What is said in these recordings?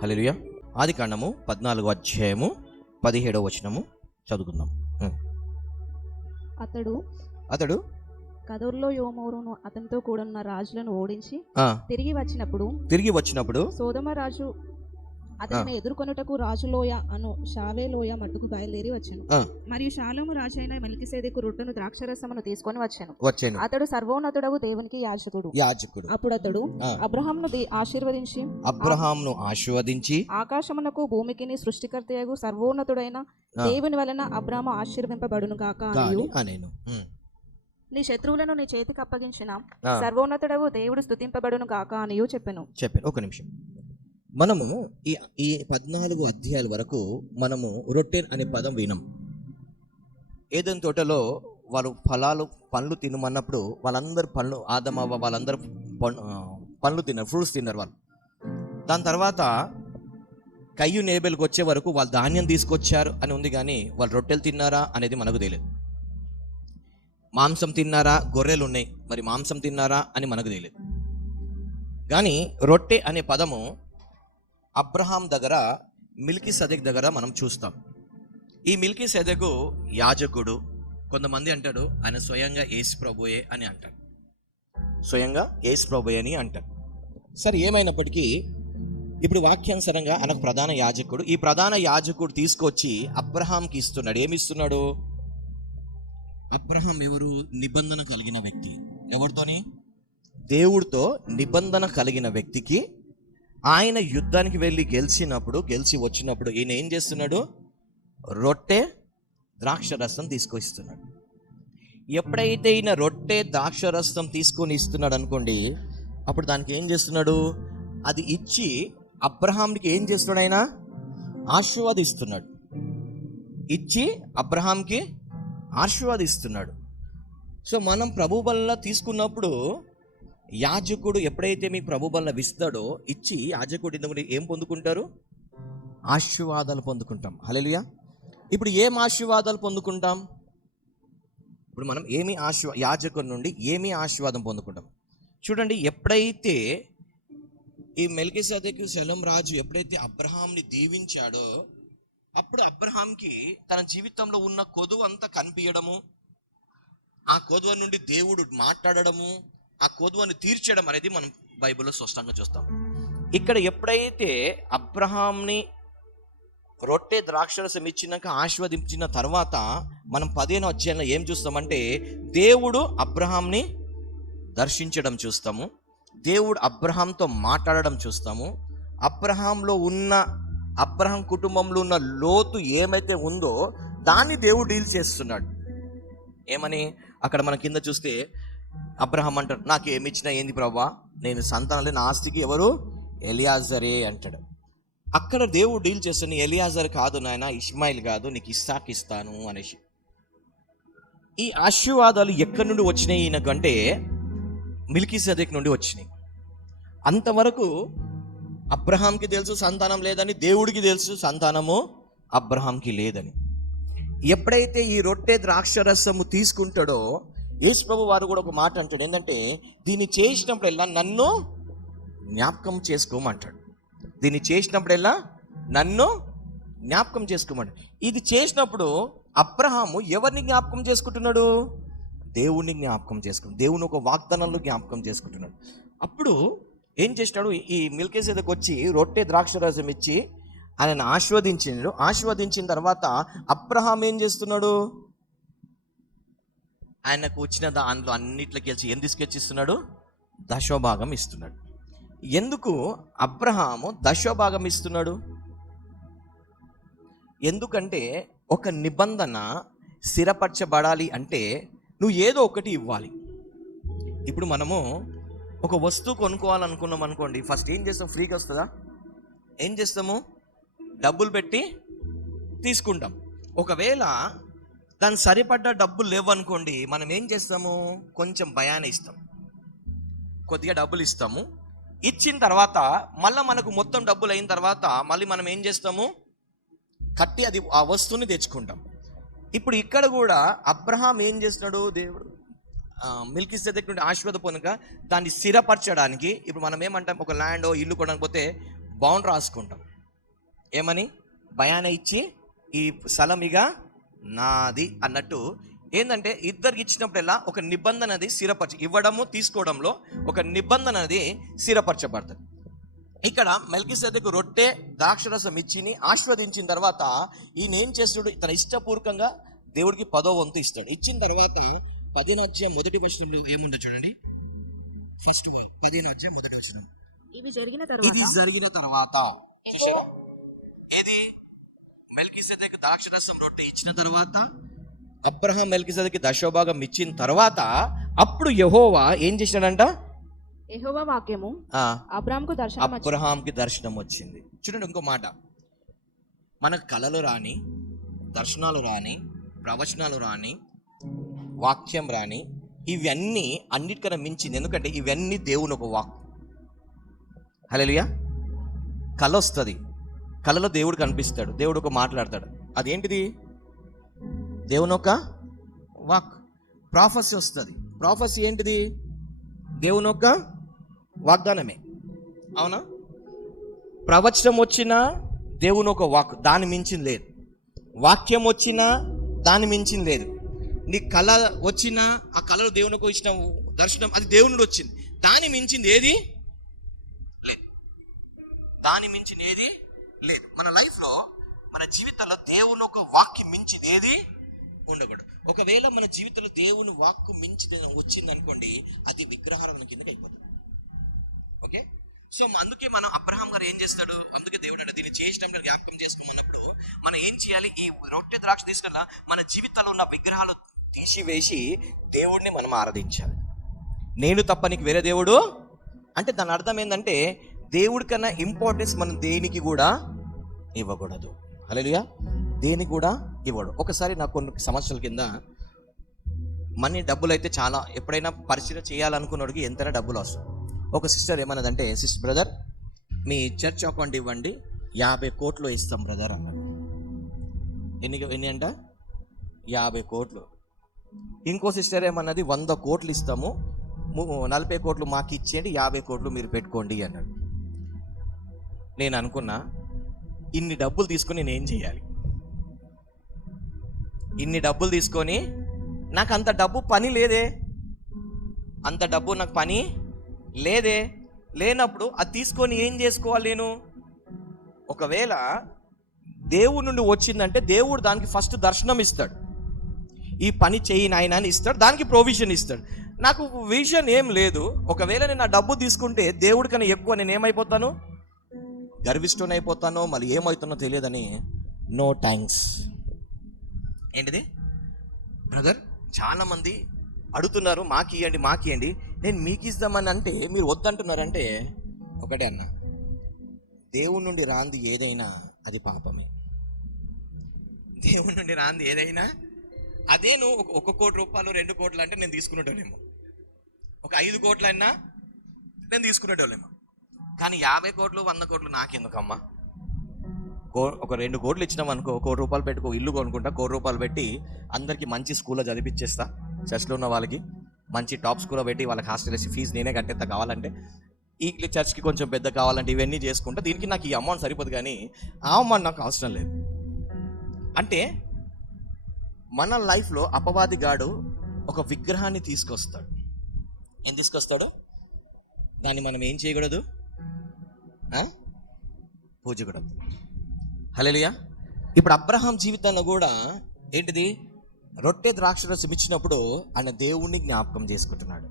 హల్లెలూయా. ఆదికాండము 14వ అధ్యాయము 17వ వచనము చదువుకుందాం. అతడు కదోర్లో యోమోరును అతనితో కూడున్న రాజులను ఓడించి తిరిగి వచ్చినప్పుడు సోదమ రాజు అతనిని ఎదుర్కొనుటకు రాజులోయ అను షావే లోయ మట్టుకు బయలుదేరి వచ్చాను. మరియు షాలోము రాజైన మెల్కీసెదెకు రొట్టెను ద్రాక్షరసమును తీసుకొని వచ్చాను. అతడు సర్వోన్నతుడగు దేవునికి యాజకుడు. అప్పుడు అతడు అబ్రహామును ఆశీర్వదించి ఆకాశమునకు భూమికిని సృష్టికర్తయగు సర్వోన్నతుడైన దేవుని వలన అబ్రాహాము ఆశీర్వింపబడును గాక అనియు నీ శత్రువులను నీ చేతికి అప్పగించిన సర్వోన్నతుడగు దేవుడు స్తుతింపబడును గాక అనియు చెప్పాను. ఒక నిమిషం. మనము ఈ 14 అధ్యాయాల వరకు మనము రొట్టె అనే పదం వినం. ఏదైనా తోటలో వాళ్ళు పండ్లు తినమన్నప్పుడు వాళ్ళందరూ ఆదమవ్వ వాళ్ళందరూ పండ్లు తిన్నారు, ఫ్రూట్స్ తిన్నారు వాళ్ళు. దాని తర్వాత కయ్యు నేబెల్కి వచ్చే వరకు వాళ్ళు ధాన్యం తీసుకొచ్చారు అని ఉంది, కానీ వాళ్ళు రొట్టెలు తిన్నారా అనేది మనకు తెలియదు. మాంసం తిన్నారా, గొర్రెలు ఉన్నాయి, మరి మాంసం తిన్నారా అని మనకు తెలియదు. కానీ రొట్టె అనే పదము అబ్రహాం దగ్గర, మెల్కీసెదెకు దగ్గర మనం చూస్తాం. ఈ మెల్కీసెదెకు యాజకుడు. కొంతమంది అంటాడు ఆయన స్వయంగా యేసు ప్రభువే అని అంటారు, స్వయంగా యేసు ప్రభువే అని అంటారు. సరే, ఏమైనప్పటికీ ఇప్పుడు వాక్యానుసారంగా ఆయనకు ప్రధాన యాజకుడు. ఈ ప్రధాన యాజకుడు తీసుకొచ్చి అబ్రహాంకి ఇస్తున్నాడు. ఏమిస్తున్నాడు? అబ్రహాం ఎవరు? నిబంధన కలిగిన వ్యక్తి. ఎవరితోని? దేవుడితో నిబంధన కలిగిన వ్యక్తికి ఆయన యుద్ధానికి వెళ్ళి గెలిచి వచ్చినప్పుడు ఈయన ఏం చేస్తున్నాడు? రొట్టె ద్రాక్షరసం తీసుకొస్తున్నాడు. ఎప్పుడైతే ఈయన రొట్టె ద్రాక్షరసం తీసుకొని ఇస్తున్నాడు అనుకోండి, అప్పుడు దానికి ఏం చేస్తున్నాడు? అది ఇచ్చి అబ్రహాంకి ఏం చేస్తున్నాడు? ఆయన ఆశీర్వాదిస్తున్నాడు. ఇచ్చి అబ్రహాంకి ఆశీర్వాదిస్తున్నాడు. సో మనం ప్రభు వల్ల తీసుకున్నప్పుడు యాజకుడు ఎప్పుడైతే మీ ప్రభు వల్ల ఇస్తాడో, ఇచ్చి యాజకుడు ఏం పొందుకుంటారు? ఆశీర్వాదాలు పొందుకుంటాం. హల్లెలూయా. ఇప్పుడు ఏం ఆశీర్వాదాలు పొందుకుంటాం? ఇప్పుడు మనం యాజకుడి నుండి ఏమి ఆశీర్వాదం పొందుకుంటాం? చూడండి, ఎప్పుడైతే ఈ మెల్కీసెదెకు షలోం రాజు ఎప్పుడైతే అబ్రహాంని దీవించాడో, అప్పుడు అబ్రహాంకి తన జీవితంలో ఉన్న కొదువు అంతా కనిపించడము, ఆ కొదువ నుండి దేవుడు మాట్లాడడము, ఆ కొదువను తీర్చడం అనేది మనం బైబిల్లో స్పష్టంగా చూస్తాం. ఇక్కడ ఎప్పుడైతే అబ్రహాంని రొట్టె ద్రాక్షరసం ఇచ్చినాక ఆశీర్వదించిన తర్వాత మనం 15వ అధ్యాయంలో ఏం చూస్తామంటే, దేవుడు అబ్రహాంని దర్శించడం చూస్తాము, దేవుడు అబ్రహాంతో మాట్లాడడం చూస్తాము. అబ్రహాం కుటుంబంలో ఉన్న లోతు ఏమైతే ఉందో దాన్ని దేవుడు డీల్ చేస్తున్నాడు. ఏమని? అక్కడ మన కింద చూస్తే అబ్రహాం అంటాడు, నాకు ఏమిచ్చినా ఏంది ప్రభా, నేను సంతానం లేని ఆస్తికి ఎవరు? ఎలియాజరే అంటాడు. అక్కడ దేవుడు డీల్ చేస్తాను, ఎలియాజర్ కాదు నాయన, ఇష్మాయిల్ కాదు, నీకు ఇస్సాకు ఇస్తాను అనేసి. ఈ ఆశీర్వాదాలు ఎక్కడి నుండి వచ్చినాయి ఈయనకంటే మెల్కీసెదెకు నుండి వచ్చినాయి. అంతవరకు అబ్రహాంకి తెలుసు సంతానం లేదని, దేవుడికి తెలుసు సంతానము అబ్రహాంకి లేదని. ఎప్పుడైతే ఈ రొట్టె ద్రాక్షరసము తీసుకుంటాడో, యేసు ప్రభు వారు కూడా ఒక మాట అంటాడు, ఏంటంటే దీన్ని చేసినప్పుడల్లా నన్ను జ్ఞాపకం చేసుకోమంటాడు. దీన్ని చేసినప్పుడల్లా నన్ను జ్ఞాపకం చేసుకోమంటాడు. ఇది చేసినప్పుడు అబ్రహాము ఎవరిని జ్ఞాపకం చేసుకుంటున్నాడు? దేవుణ్ణి జ్ఞాపకం చేసుకుంటాడు. దేవుని ఒక వాగ్దానంలో జ్ఞాపకం చేసుకుంటున్నాడు. అప్పుడు ఏం చేసినాడు? ఈ మెల్కీసెదెకు వచ్చి రొట్టె ద్రాక్షరసం ఇచ్చి ఆయనను ఆశీర్వదించిన తర్వాత అబ్రహాం ఏం చేస్తున్నాడు? ఆయనకు వచ్చిన దాంట్లో అన్నిట్లకి వెళ్ళి ఏం తీసుకొచ్చిస్తున్నాడు? దశోభాగం ఇస్తున్నాడు. ఎందుకు అబ్రహాము దశోభాగం ఇస్తున్నాడు? ఎందుకంటే ఒక నిబంధన స్థిరపరచబడాలి అంటే నువ్వు ఏదో ఒకటి ఇవ్వాలి. ఇప్పుడు మనము ఒక వస్తువు కొనుక్కోవాలనుకున్నాం అనుకోండి, ఫస్ట్ ఏం చేస్తాం? ఫ్రీగా వస్తుందా? ఏం చేస్తాము? డబ్బులు పెట్టి తీసుకుంటాం. ఒకవేళ దానికి సరిపడ్డ డబ్బులు లేవనుకోండి, మనం ఏం చేస్తాము? కొంచెం భయాన్ని ఇస్తాం, కొద్దిగా డబ్బులు ఇస్తాము. ఇచ్చిన తర్వాత మళ్ళీ మనకు మొత్తం డబ్బులు అయిన తర్వాత మళ్ళీ మనం ఏం చేస్తాము? కట్టి అది ఆ వస్తువుని తెచ్చుకుంటాం. ఇప్పుడు ఇక్కడ కూడా అబ్రహాం ఏం చేస్తున్నాడు? దేవుడు మెల్కీసెదెకు నుండి ఆశీర్వాద పొందక దాన్ని స్థిరపరచడానికి ఇప్పుడు మనం ఏమంటాం? ఒక ల్యాండ్ ఇల్లు కొనకపోతే బాండ్ రాసుకుంటాం. ఏమని భయాన ఇచ్చి ఈ స్థలం ఇక నాది అన్నట్టు ఏంటంటే ఇద్దరికి ఇచ్చినప్పుడల్లా ఒక నిబంధన అది ఇవ్వడము తీసుకోవడంలో ఒక నిబంధన అది స్థిరపరచబడుతుంది. ఇక్కడ మెల్కీసెదెకు రొట్టె ద్రాక్షరసం ఇచ్చిని ఆస్వాదించిన తర్వాత ఈయన ఏం చేస్తాడు, తన ఇష్టపూర్వకంగా దేవుడికి 10వ వంతు ఇస్తాడు. ఇచ్చిన తర్వాత 10వ అధ్యాయం మొదటి వచనంలో ఏముందో చూడండి. ఫస్ట్ 10వ అధ్యాయం మొదటి వచనం, ఇది జరిగిన తర్వాత ఏది మెల్కీసెదెకు ద్రాక్షరసం రొట్టె ఇచ్చిన తర్వాత అబ్రహాం మెల్కీసెదెకుకి దశభాగం ఇచ్చిన తర్వాత అప్పుడు యెహోవా ఏం చేసినాడంట, యెహోవా వాక్యము అబ్రహాంకి దర్శనం వచ్చింది. చూడండి ఇంకో మాట, మనకు కలలు రాని, దర్శనాలు రాని, ప్రవచనాలు రాని, వాక్యం రాని, ఇవన్నీ అన్నిటికన్నా మించింది. ఎందుకంటే ఇవన్నీ దేవుని ఒక వాక్. హల్లెలూయా. కళ వస్తుంది, కళలో దేవుడు కనిపిస్తాడు, దేవుడు ఒక మాట్లాడతాడు. అదేంటిది? దేవుని ఒక వాక్. ప్రాఫెసీ వస్తుంది. ప్రాఫెసీ ఏంటిది? దేవుని ఒక వాగ్దానమే, అవునా? ప్రవచనం వచ్చినా దేవుని ఒక వాక్, దాని మించింది లేదు. వాక్యం వచ్చినా దాని మించింది లేదు. నీ కళ వచ్చినా ఆ కళలో దేవునికి ఇచ్చిన దర్శనం అది దేవుని వచ్చింది, దాని మించింది ఏది లేదు. దాని మించింది ఏది లేదు. మన లైఫ్లో మన జీవితంలో దేవుని ఒక వాక్యం మించింది ఏది ఉండకూడదు. ఒకవేళ మన జీవితంలో దేవుని వాక్కు మించిది వచ్చింది అనుకోండి, అది విగ్రహారాధన కిందకి అయిపోతుంది. ఓకే, సో అందుకే మనం అబ్రహాం గారు ఏం చేస్తాడు, అందుకే దేవుడు అంటే దీన్ని చేసినప్పుడు జ్ఞాపకం చేసుకోమన్నప్పుడు మనం ఏం చేయాలి, ఈ రొట్టె ద్రాక్ష తీసుకున్న మన జీవితంలో ఉన్న విగ్రహాలు తీసివేసి దేవుడిని మనం ఆరాధించాలి. నేను తప్ప నీకు వేరే దేవుడు అంటే దాని అర్థం ఏంటంటే దేవుడి కన్నా ఇంపార్టెన్స్ మనం దేనికి కూడా ఇవ్వకూడదు. హల్లెలూయా. దేనికి కూడా ఇవ్వడు. ఒకసారి నాకు కొన్ని సంవత్సరాల కింద మనీ డబ్బులు అయితే చాలా, ఎప్పుడైనా పరిచయం చేయాలనుకున్నోడికి ఎంతైనా డబ్బులు వస్తాయి. ఒక సిస్టర్ ఏమన్నదంటే, సిస్టర్ బ్రదర్ మీ చర్చ్ అకౌంట్ ఇవ్వండి, 50 కోట్లు ఇస్తాం బ్రదర్ అన్నాడు. ఎన్ని అంట? 50 కోట్లు. ఇంకో సిస్టర్ ఏమన్నది, 100 కోట్లు ఇస్తాము, 40 కోట్లు మాకు ఇచ్చేయండి, 50 కోట్లు మీరు పెట్టుకోండి అన్నాడు. నేను అనుకున్నా, ఇన్ని డబ్బులు తీసుకొని నేను ఏం చేయాలి? ఇన్ని డబ్బులు తీసుకొని నాకు అంత డబ్బు పని లేదే, అంత డబ్బు నాకు పని లేదే. లేనప్పుడు అది తీసుకొని ఏం చేసుకోవాలి నేను? ఒకవేళ దేవుడి నుండి వచ్చిందంటే దేవుడు దానికి ఫస్ట్ దర్శనం ఇస్తాడు, ఈ పని చేయి నాయన అని ఇస్తాడు, దానికి ప్రొవిజన్ ఇస్తాడు. నాకు విజన్ ఏం లేదు. ఒకవేళ నేను ఆ డబ్బు తీసుకుంటే దేవుడి కన్నా ఎక్కువ నేను ఏమైపోతాను? గర్విష్ఠుని అయిపోతానో మళ్ళీ ఏమవుతానో తెలియదని నో థ్యాంక్స్. ఏంటిది బ్రదర్? చాలామంది అడుగుతున్నారు, మాకియండి. నేను మీకు ఇద్దామని అంటే మీరు వద్దంటున్నారంటే ఒకటే అన్న, దేవుడి నుండి రాంది ఏదైనా అది పాపమే. దేవుడి నుండి రాంది ఏదైనా అదే. నువ్వు 1 కోటి రూపాయలు 2 కోట్లు అంటే నేను తీసుకునేటోళ్ళేమో, ఒక 5 కోట్లు అయినా నేను తీసుకునేటోళ్ళేమో. కానీ 50 కోట్లు 100 కోట్లు నాకెందుకమ్మా? ఒక 2 కోట్లు ఇచ్చినాం అనుకో, 1 కోటి రూపాయలు పెట్టుకో, ఇల్లు కొనుక్కుంటా, 1 కోటి రూపాయలు పెట్టి అందరికి మంచి స్కూల్లో చదివిచ్చేస్తా, చర్చ్లో ఉన్న వాళ్ళకి మంచి టాప్ స్కూల్లో పెట్టి వాళ్ళకి హాస్టల్ వేసి ఫీజు నేనే కట్టేస్తా కావాలంటే, ఈ చర్చ్కి కొంచెం పెద్ద కావాలంటే ఇవన్నీ చేసుకుంటా, దీనికి నాకు ఈ అమౌంట్ సరిపోదు, కానీ ఆ అమౌంట్ నాకు అవసరం లేదు. అంటే మన లైఫ్లో అపవాదిగాడు ఒక విగ్రహాన్ని తీసుకొస్తాడు. ఏం తీసుకొస్తాడు? దాన్ని మనం ఏం చేయకూడదు? పూజకూడదు. హల్లెలూయా. ఇప్పుడు అబ్రహాం జీవితాన్ని కూడా ఏంటిది? రొట్టె ద్రాక్షరసం ఇచ్చినప్పుడు ఆయన దేవుణ్ణి జ్ఞాపకం చేసుకుంటున్నాడు.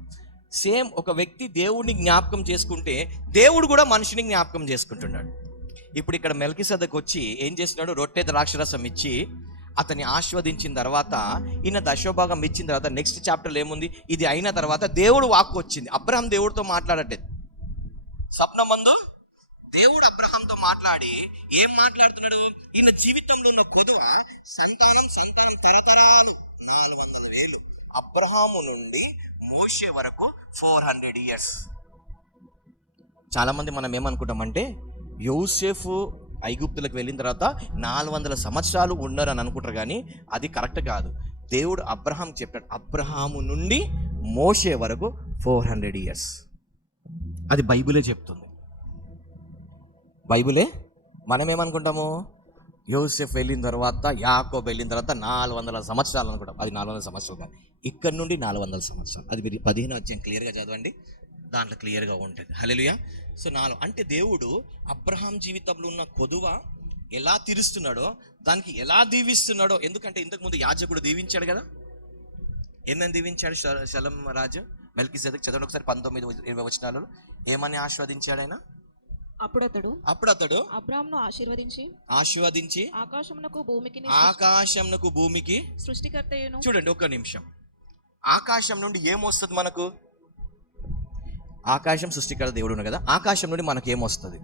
సేమ్ ఒక వ్యక్తి దేవుణ్ణి జ్ఞాపకం చేసుకుంటే దేవుడు కూడా మనిషిని జ్ఞాపకం చేసుకుంటున్నాడు. ఇప్పుడు ఇక్కడ మెల్కీసెదెకు వచ్చి ఏం చేస్తున్నాడు? రొట్టె ద్రాక్షరసం ఇచ్చి అతన్ని ఆస్వాదించిన తర్వాత, ఈయన దశభాగం ఇచ్చిన తర్వాత నెక్స్ట్ చాప్టర్లో ఏముంది? ఇది అయిన తర్వాత దేవుడు వాక్కు వచ్చింది. అబ్రహాం దేవుడితో మాట్లాడట్లేదు. స్వప్నమందు దేవుడు అబ్రహాంతో మాట్లాడి ఏం మాట్లాడుతున్నాడు? ఈయన జీవితంలో ఉన్న కొదువ సంతానం తరతరాలు 400 ఏళ్ళు, అబ్రహాము నుండి మోషే వరకు 400 ఇయర్స్. చాలామంది మనం ఏమనుకుంటామంటే యోసేపు ఐగుప్తులకు వెళ్ళిన తర్వాత 400 సంవత్సరాలు ఉన్నారని అనుకుంటారు, కానీ అది కరెక్ట్ కాదు. దేవుడు అబ్రహాం చెప్పాడు, అబ్రహాము నుండి మోషే వరకు 400 ఇయర్స్. అది బైబిలే చెప్తుంది. బైబిలే మనం ఏమనుకుంటాము, యోసేఫ్ వెళ్ళిన తర్వాత, యాకోబు వెళ్ళిన తర్వాత 400 సంవత్సరాలు అనుకుంటాం. అది 400 సంవత్సరాలు కాదు, ఇక్కడ నుండి 400 సంవత్సరాలు. అది మీరు 15వ అధ్యాయం క్లియర్గా చదవండి, దాంట్లో క్లియర్గా ఉంటుంది. హల్లెలూయా. సో అంటే దేవుడు అబ్రహాం జీవితంలో ఉన్న కొదువ ఎలా తీరుస్తున్నాడో, దానికి ఎలా దీవిస్తున్నాడో. ఎందుకంటే ఇంతకుముందు యాజకుడు దీవించాడు కదా. ఏమని దీవించాడు షలం రాజు? మెల్కీసెదెకు. చదవండి ఒకసారి 19-20 వచనాలలో. ఏమని ఆశీర్వదించాడు ఆయన? అప్పుడు అతడు అబ్రాహామును ఆశీర్వదించి ఆకాశమునకు భూమికి సృష్టికర్తయ్యను. చూడండి ఒక్క నిమిషం. ఆకాశం నుండి ఏమొస్తుంది మనకు? ఆకాశం సృష్టికర్త దేవుడు ఉన్నాడు కదా. ఆకాశం నుండి మనకి ఏమొస్తుంది?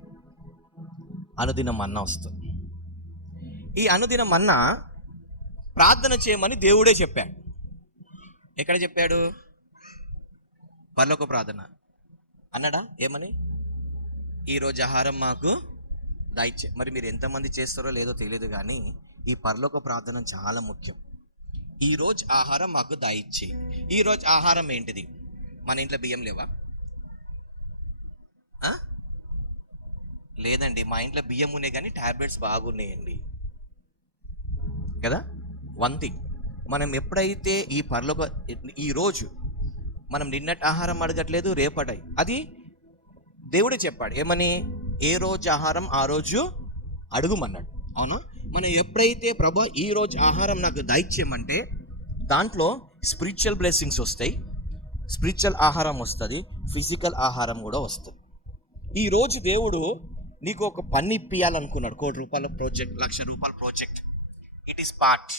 అనుదిన మన్నా వస్తుంది. ఈ అనుదిన మన్నా ప్రార్థన చేయమని దేవుడే చెప్పాడు. ఎక్కడ చెప్పాడు? పరలోక ప్రార్థన అన్నాడా? ఏమని? ఈరోజు ఆహారం మాకు దయచే. మరి మీరు ఎంతమంది చేస్తారో లేదో తెలియదు, కానీ ఈ పరలోక ప్రార్థన చాలా ముఖ్యం. ఈరోజు ఆహారం మాకు దయచే. ఈరోజు ఆహారం ఏంటిది? మన ఇంట్లో బియ్యం లేవా? లేదండి, మా ఇంట్లో బియ్యం ఉన్నాయి కానీ టాబ్లెట్స్ బాగున్నాయండి కదా. వన్ థింగ్, మనం ఎప్పుడైతే ఈ పరలోక, ఈరోజు మనం నిన్నటి ఆహారం అడగట్లేదు, రేపటి, అది దేవుడే చెప్పాడు. ఏమని? ఏ రోజు ఆహారం ఆ రోజు అడుగుమన్నాడు. అవును, మనం ఎప్పుడైతే ప్రభా ఈ రోజు ఆహారం నాకు దయచేయమంటే దాంట్లో స్పిరిచువల్ బ్లెస్సింగ్స్ వస్తాయి, స్పిరిచువల్ ఆహారం వస్తుంది, ఫిజికల్ ఆహారం కూడా వస్తుంది. ఈరోజు దేవుడు నీకు ఒక పని ఇప్పియాలనుకున్నాడు. 1 కోటి రూపాయల ప్రాజెక్ట్, 1,00,000 రూపాయల ప్రాజెక్ట్. It is part.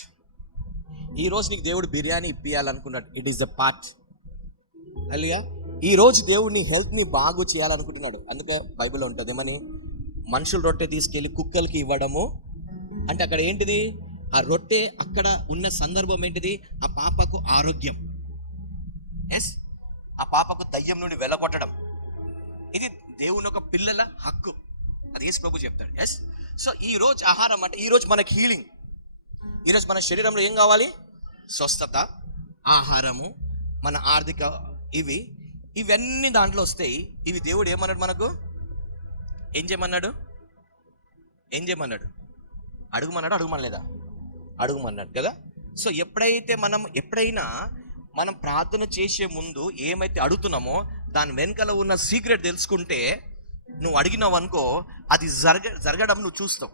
ఈరోజు నీకు దేవుడు బిర్యానీ ఇప్పియాలనుకున్నాడు. It is the part. అలియా. ఈరోజు దేవుడు నీ హెల్త్ని బాగు చేయాలనుకుంటున్నాడు. అందుకే బైబిల్లో ఉంటుంది ఏమని? మనుషులు రొట్టె తీసుకెళ్ళి కుక్కలకి ఇవ్వడము అంటే అక్కడ ఏంటిది? ఆ రొట్టె అక్కడ ఉన్న సందర్భం ఏంటిది? ఆ పాపకు ఆరోగ్యం. ఎస్, ఆ పాపకు దయ్యం నుండి వెళ్ళగొట్టడం. ఇది దేవుని ఒక పిల్లల హక్కు. అది యేసు ప్రభు చెప్తాడు. ఎస్. సో ఈ రోజు ఆహారం అంటే ఈరోజు మనకి హీలింగ్. ఈరోజు మన శరీరంలో ఏం కావాలి? స్వస్థత, ఆహారము, మన ఆర్థిక, ఇవన్నీ దాంట్లో వస్తాయి. ఇవి దేవుడు ఏమన్నాడు మనకు? ఏం చేయమన్నాడు? అడుగుమనలేదా? అడుగుమన్నాడు కదా. సో ఎప్పుడైనా మనం ప్రార్థన చేసే ముందు ఏమైతే అడుగుతున్నామో దాని వెనకాల ఉన్న సీక్రెట్ తెలుసుకుంటే, నువ్వు అడిగినావు అనుకో, అది జరగడం నువ్వు చూస్తావు,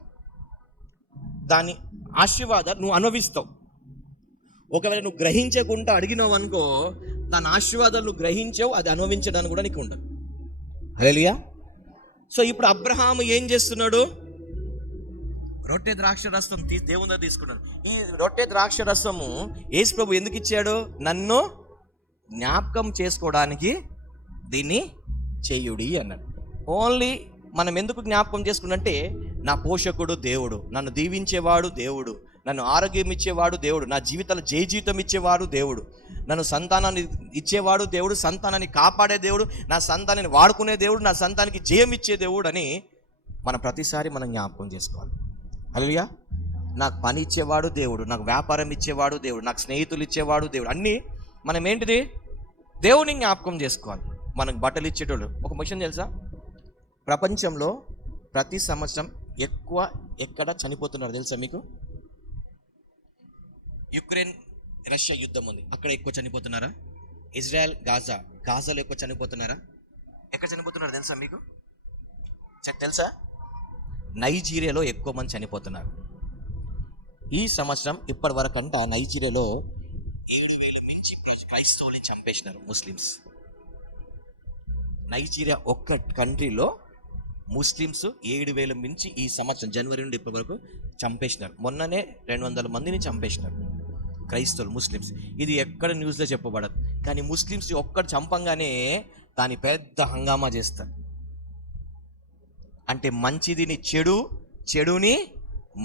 దాని ఆశీర్వాదం నువ్వు అనుభవిస్తావు. ఒకవేళ నువ్వు గ్రహించకుండా అడిగినావు అనుకో, దాని ఆశీర్వాదాలు నువ్వు గ్రహించావు, అది అనుభవించడానికి కూడా నీకు ఉండదు. హల్లెలూయా. సో ఇప్పుడు అబ్రహాము ఏం చేస్తున్నాడు? రొట్టె ద్రాక్ష రసం దేవుని దగ్గర తీసుకున్నాడు. ఈ రొట్టె ద్రాక్ష రసము యేసు ప్రభు ఎందుకు ఇచ్చాడు? నన్ను జ్ఞాపకం చేసుకోవడానికి దీన్ని చేయుడి అన్నాడు. ఓన్లీ మనం ఎందుకు జ్ఞాపకం చేసుకున్నంటే, నా పోషకుడు దేవుడు, నన్ను దీవించేవాడు దేవుడు, నన్ను ఆరోగ్యం ఇచ్చేవాడు దేవుడు, నా జీవితంలో జీవితం ఇచ్చేవాడు దేవుడు, నన్ను సంతానాన్ని ఇచ్చేవాడు దేవుడు, సంతానాన్ని కాపాడే దేవుడు, నా సంతానాన్ని వాడుకునే దేవుడు, నా సంతానానికి జయం ఇచ్చే దేవుడు అని మనం ప్రతిసారి మనం జ్ఞాపకం చేసుకోవాలి. హల్లెలూయా. నాకు పని ఇచ్చేవాడు దేవుడు, నాకు వ్యాపారం ఇచ్చేవాడు దేవుడు, నాకు స్నేహితులు ఇచ్చేవాడు దేవుడు. అన్నీ మనం ఏంటిది? దేవుని జ్ఞాపకం చేసుకోవాలి. మనకు బట్టలు ఇచ్చేటోళ్ళు. ఒక విషయం తెలుసా? ప్రపంచంలో ప్రతి సంవత్సరం ఎక్కడ చనిపోతున్నారు తెలుసా మీకు? యుక్రెయిన్ రష్యా యుద్ధం ఉంది, అక్కడ ఎక్కువ చనిపోతున్నారా? ఇజ్రాయెల్ గాజాలో ఎక్కువ చనిపోతున్నారా? ఎక్కడ చనిపోతున్నారు తెలుసా మీకు? తెలుసా? నైజీరియాలో ఎక్కువ మంది చనిపోతున్నారు. ఈ సంవత్సరం ఇప్పటి వరకు అంట నైజీరియాలో 7,000 మించి క్రైస్తవుల్ని చంపేసినారు ముస్లిమ్స్. నైజీరియా ఒక్క కంట్రీలో ముస్లిమ్స్ 7,000 మించి ఈ సంవత్సరం జనవరి నుండి ఇప్పటి వరకు చంపేసినారు. మొన్ననే 200 మందిని చంపేసినారు క్రైస్తవులు, ముస్లిమ్స్. ఇది ఎక్కడ న్యూస్లో చెప్పబడదు, కానీ ముస్లిమ్స్ ఒక్కడు చంపంగానే దాని పెద్ద హంగామా చేస్తారు. అంటే మంచిదిని చెడుని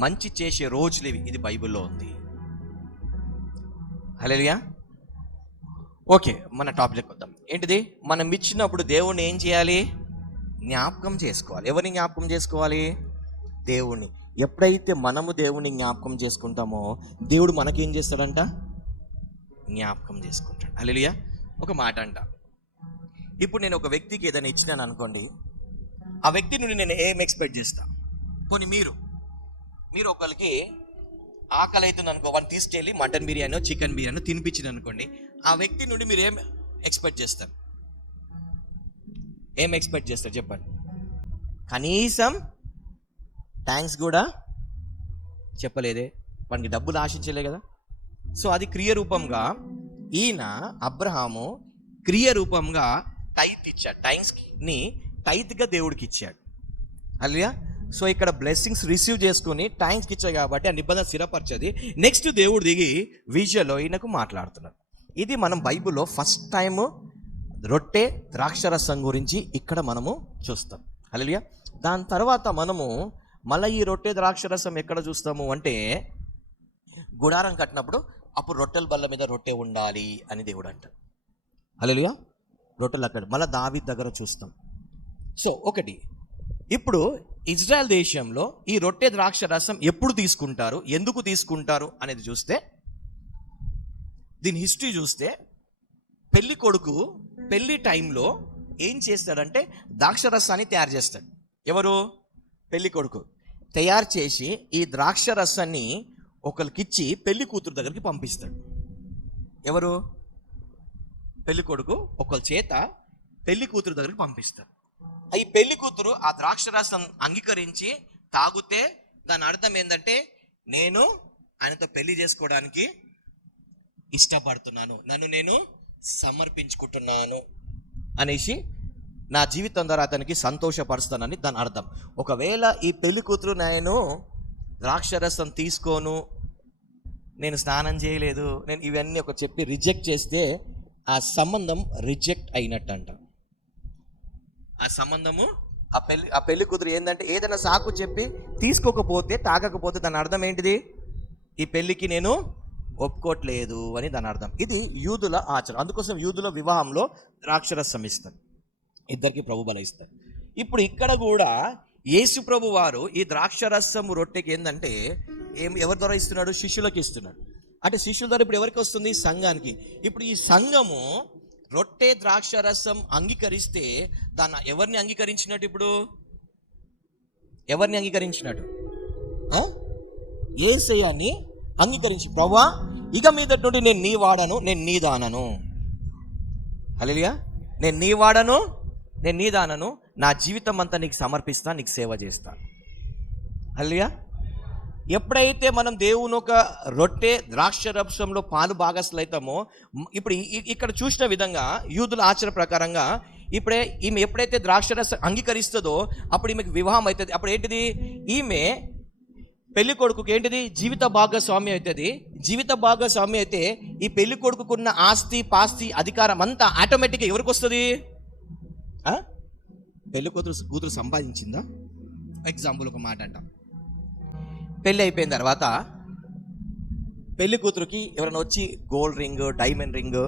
మంచి చేసే రోజులు ఇవి. ఇది బైబిల్లో ఉంది. హల్లెలూయా. ఓకే, మన టాపిక్ వద్దాం. ఏంటిది? మనం ఇచ్చినప్పుడు దేవుణ్ణి ఏం చేయాలి? జ్ఞాపకం చేసుకోవాలి. ఎవరిని జ్ఞాపకం చేసుకోవాలి? దేవుణ్ణి. ఎప్పుడైతే మనము దేవుణ్ణి జ్ఞాపకం చేసుకుంటామో దేవుడు మనకేం చేస్తాడంట? జ్ఞాపకం చేసుకుంటాడు. హల్లెలూయా. ఒక మాట అంట, ఇప్పుడు నేను ఒక వ్యక్తికి ఏదైనా ఇచ్చినాను అనుకోండి, ఆ వ్యక్తి నుండి నేను ఏం ఎక్స్పెక్ట్ చేస్తా? పోనీ మీరు ఒకరికి ఆకలి అవుతుంది అనుకో, వాడిని తీసుకెళ్ళి మటన్ బిర్యానీ చికెన్ బిర్యానీ తినిపించింది అనుకోండి, ఆ వ్యక్తి నుండి మీరు ఏం ఎక్స్పెక్ట్ చేస్తారు? చెప్పండి. కనీసం థ్యాంక్స్ కూడా చెప్పలేదే, వానికి డబ్బులు ఆశించలే కదా. సో అది క్రియారూపంగా ఈయన అబ్రహాము క్రియారూపంగా టైత్ ఇచ్చాడు, థ్యాంక్స్ని టైత్గా దేవుడికి ఇచ్చాడు. అలియా. సో ఇక్కడ బ్లెస్సింగ్స్ రిసీవ్ చేసుకుని థ్యాంక్స్కి ఇచ్చాడు కాబట్టి ఆ నిబంధన స్థిరపరచది. నెక్స్ట్ దేవుడు దిగి విజయలో ఈయనకు మాట్లాడుతున్నాడు. ఇది మనం బైబిల్లో ఫస్ట్ టైము రొట్టె ద్రాక్షరసం గురించి ఇక్కడ మనము చూస్తాం. హల్లెలూయా. దాని తర్వాత మనము మళ్ళీ ఈ రొట్టె ద్రాక్షరసం ఎక్కడ చూస్తాము అంటే గుడారం కట్టినప్పుడు అప్పుడు రొట్టెల బల్ల మీద రొట్టె ఉండాలి అని దేవుడు అంటాడు. హల్లెలూయా. రొట్టెలు అక్కడ మళ్ళీ దావీదు దగ్గర చూస్తాం. సో ఒకటి, ఇప్పుడు ఇజ్రాయెల్ దేశంలో ఈ రొట్టె ద్రాక్షరసం ఎప్పుడు తీసుకుంటారు, ఎందుకు తీసుకుంటారు అనేది చూస్తే, దీని హిస్టరీ చూస్తే, పెళ్లి కొడుకు పెళ్లి టైంలో ఏం చేస్తాడంటే ద్రాక్షరసాన్ని తయారు చేస్తాడు. ఎవరు? పెళ్లి కొడుకు తయారు చేసి ఈ ద్రాక్షరసాన్ని ఒకరికిచ్చి పెళ్లి కూతురు దగ్గరికి పంపిస్తాడు. ఎవరు? పెళ్లి కొడుకు ఒకరి చేత పెళ్లి కూతురు దగ్గరికి పంపిస్తాడు. ఈ పెళ్లి కూతురు ఆ ద్రాక్షరసం అంగీకరించి తాగితే దాని అర్థం ఏంటంటే, నేను ఆయనతో పెళ్లి చేసుకోవడానికి ఇష్టపడుతున్నాను, నన్ను నేను సమర్పించుకుంటున్నాను అనేసి నా జీవితం ద్వారా అతనికి సంతోషపరుస్తానని దాని అర్థం. ఒకవేళ ఈ పెళ్లి కూతురు నేను ద్రాక్షరసం తీసుకోను, నేను స్నానం చేయలేదు, నేను ఇవన్నీ ఒక చెప్పి రిజెక్ట్ చేస్తే ఆ సంబంధం రిజెక్ట్ అయినట్టు అంట. ఆ సంబంధము ఆ పెళ్లి కూతురు ఏంటంటే ఏదైనా సాకు చెప్పి తీసుకోకపోతే తాగకపోతే దాని అర్థం ఏంటిది? ఈ పెళ్లికి నేను ఒప్పుకోవట్లేదు అని దాని అర్థం. ఇది యూదుల ఆచారం. అందుకోసం యూదుల వివాహంలో ద్రాక్షరసం ఇస్తారు, ఇద్దరికి ప్రభు బల ఇస్తారు. ఇప్పుడు ఇక్కడ కూడా యేసు ప్రభు వారు ఈ ద్రాక్షరసం రొట్టెకి ఏంటంటే ఎవరి ద్వారా ఇస్తున్నాడు? శిష్యులకు ఇస్తున్నాడు. అంటే శిష్యుల ద్వారా ఇప్పుడు ఎవరికి వస్తుంది? సంఘానికి. ఇప్పుడు ఈ సంఘము రొట్టె ద్రాక్షరసం అంగీకరిస్తే దాన్ని ఎవరిని అంగీకరించినట్టు? ఇప్పుడు ఎవరిని అంగీకరించినట్టు? యేసయ్యని అంగీకరించి, ప్రభువా ఇక మీదటి నుండి నేను నీ వాడను, నేను నీ దానను. హల్లెలూయా. నేను నీ వాడను, నేను నీ దానను, నా జీవితం అంతా నీకు సమర్పిస్తాను, నీకు సేవ చేస్తాను. హల్లెలూయా. ఎప్పుడైతే మనం దేవుని ఒక రొట్టె ద్రాక్షరసంలో పాలు భాగస్తులు అవుతామో, ఇప్పుడు ఇక్కడ చూసిన విధంగా యూదుల ఆచార ప్రకారంగా ఇప్పుడే ఈమె ఎప్పుడైతే ద్రాక్షరసం అంగీకరిస్తుందో అప్పుడు ఈమెకి వివాహం అవుతుంది. అప్పుడు ఏంటిది? ఈమె పెళ్లి కొడుకుకి ఏంటిది? జీవిత భాగస్వామి అవుతుంది. జీవిత భాగస్వామి అయితే ఈ పెళ్లి కొడుకున్న ఆస్తి పాస్తి అధికారం అంతా ఆటోమేటిక్గా ఎవరికి వస్తుంది? పెళ్లి కూతురు సంపాదించిందా? ఎగ్జాంపుల్ ఒక మాట అంటాం, పెళ్ళి అయిపోయిన తర్వాత పెళ్లి కూతురుకి ఎవరైనా వచ్చి గోల్డ్ రింగ్, డైమండ్ రింగ్,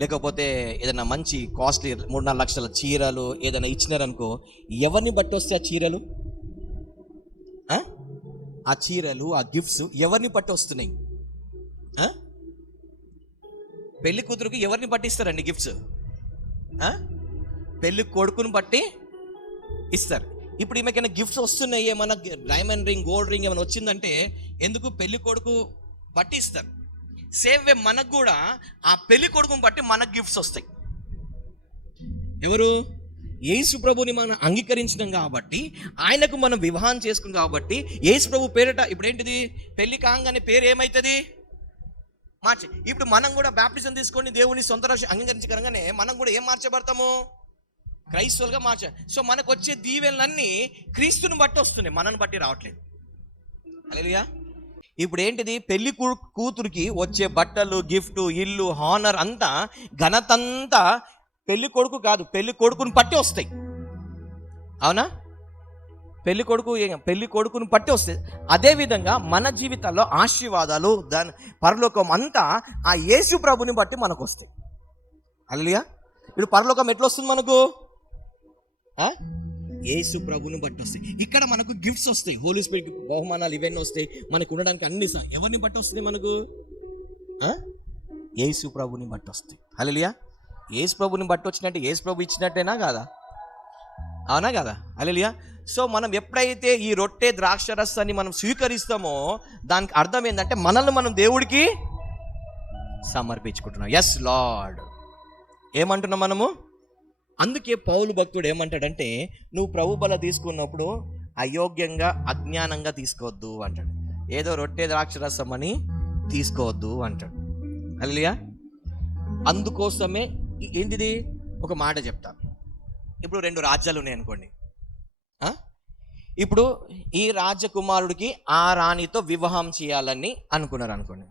లేకపోతే ఏదైనా మంచి కాస్ట్లీ 3-4 లక్షల చీరలు ఏదైనా ఇచ్చినారనుకో, ఎవరిని బట్టి వస్తే ఆ చీరలు, ఆ గిఫ్ట్స్ ఎవరిని బట్టి వస్తున్నాయి? పెళ్లి కూతురుకి ఎవరిని బట్టి ఇస్తారండి గిఫ్ట్స్? పెళ్లి కొడుకుని బట్టి ఇస్తారు. ఇప్పుడు ఈమెకైనా గిఫ్ట్స్ వస్తున్నాయి, ఏమన్నా డైమండ్ రింగ్, గోల్డ్ రింగ్ ఏమైనా వచ్చిందంటే ఎందుకు? పెళ్లి కొడుకు బట్టి ఇస్తారు. సేమ్ వే మనకు కూడా ఆ పెళ్లి కొడుకుని బట్టి మనకు గిఫ్ట్స్ వస్తాయి. ఎవరు? యేసు ప్రభుని మనం అంగీకరించినాం కాబట్టి, ఆయనకు మనం వివాహం చేసుకున్నాం కాబట్టి, యేసు ప్రభు పేరిట ఇప్పుడు ఏంటిది? పెళ్లి కాగానే పేరు ఏమవుతుంది? మార్చి. ఇప్పుడు మనం కూడా బాప్టిజం తీసుకొని దేవుని సొంత రాశి అంగీకరించగలగానే మనం కూడా ఏం మార్చబడతాము? క్రైస్తవులుగా మార్చాలి. సో మనకు వచ్చే దీవెనలన్నీ క్రీస్తుని బట్టి వస్తున్నాయి, మనని బట్టి రావట్లేదు. హల్లెలూయా. ఇప్పుడు ఏంటిది? పెళ్లి కూతురికి వచ్చే బట్టలు, గిఫ్ట్, ఇల్లు, హానర్ అంతా, ఘనత అంతా పెళ్లి కొడుకు కాదు, పెళ్లి కొడుకుని పట్టి వస్తాయి. అవునా? పెళ్లి కొడుకుని పట్టి వస్తాయి. అదేవిధంగా మన జీవితాల్లో ఆశీర్వాదాలు, దాని పరలోకం అంతా ఆ యేసు ప్రభుని బట్టి మనకు వస్తాయి. హల్లెలూయా. ఇప్పుడు పరలోకం ఎట్లా వస్తుంది మనకు? యేసు ప్రభుని బట్టి వస్తాయి. ఇక్కడ మనకు గిఫ్ట్స్ వస్తాయి, హోలీ స్పిరిట్ బహుమానాలు ఇవన్నీ వస్తాయి, మనకు ఉండడానికి అన్ని. ఎవరిని బట్టి వస్తుంది మనకు? యేసు ప్రభుని బట్టి వస్తాయి. హల్లెలూయా. యేసు ప్రభుని బట్టి వచ్చినట్టు యేసు ప్రభు ఇచ్చినట్టేనా కాదా? అవునా కదా? హల్లెలూయా. సో మనం ఎప్పుడైతే ఈ రొట్టె ద్రాక్షరసాన్ని మనం స్వీకరిస్తామో దానికి అర్థం ఏంటంటే మనల్ని మనం దేవుడికి సమర్పించుకుంటున్నాం. ఎస్ లార్డ్ ఏమంటున్నాం మనము? అందుకే పౌలు భక్తుడు ఏమంటాడంటే, నువ్వు ప్రభు బల తీసుకున్నప్పుడు అయోగ్యంగా అజ్ఞానంగా తీసుకోవద్దు అంటాడు. ఏదో రొట్టె ద్రాక్షరసం అని తీసుకోవద్దు అంటాడు. హల్లెలూయా. అందుకోసమే ఏంటిది, ఒక మాట చెప్తా. ఇప్పుడు 2 రాజ్యాలు ఉన్నాయి అనుకోండి. ఇప్పుడు ఈ రాజకుమారుడికి ఆ రాణితో వివాహం చేయాలని అనుకున్నారు అనుకోండి.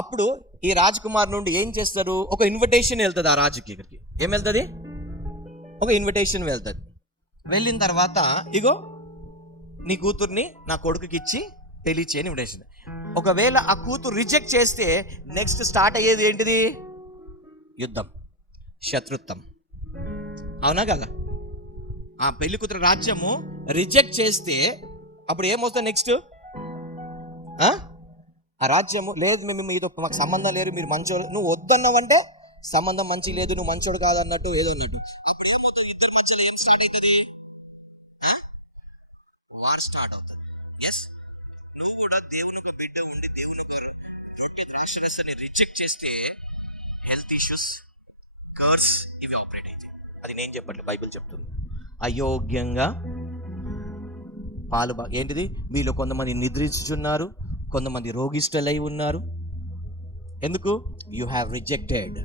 అప్పుడు ఈ రాజకుమారు నుండి ఏం చేస్తారు, ఒక ఇన్విటేషన్ వెళ్తుంది ఆ రాజుకి. ఇక్కడికి ఏం వెళ్తుంది, ఒక ఇన్విటేషన్ వెళ్తుంది. వెళ్ళిన తర్వాత ఇగో నీ కూతుర్ని నా కొడుకుకి ఇచ్చి పెళ్లి చేయని ఇన్విటేషన్. ఒకవేళ ఆ కూతురు రిజెక్ట్ చేస్తే నెక్స్ట్ స్టార్ట్ అయ్యేది ఏంటిది, యుద్ధం, శత్రుత్వం. అవునా కదా? ఆ పెళ్లి కూతురు రాజ్యము రిజెక్ట్ చేస్తే అప్పుడు ఏమవుతుంది నెక్స్ట్? ఆ రాజ్యము లేదు, మేము మీతో మాకు సంబంధం లేదు, మీరు మంచోడు, నువ్వు వద్దన్నావంటే సంబంధం మంచి లేదు, నువ్వు మంచోడు కాదన్నట్టు ఏదో అన్నట్టు వార్ స్టార్ట్ అవుతుంది. ఎస్, నువ్వు కూడా దేవుని ఒక బిడ్డ ఉండి దేవుని ఒక రొట్టె ద్రాక్షరసాన్ని రిజెక్ట్ చేస్తే హెల్త్ ఇష్యూస్, కర్స్ ఇవి ఆపరేట్ అవుతాయి. అది నేను చెప్పట్లేదు, బైబిల్ చెప్తుంది. అయోగ్యంగా పాలు ఏంటిది, మీలో కొంతమంది నిద్రించుచున్నారు, కొంతమంది రోగిష్ఠులై ఉన్నారు. ఎందుకు? You have rejected.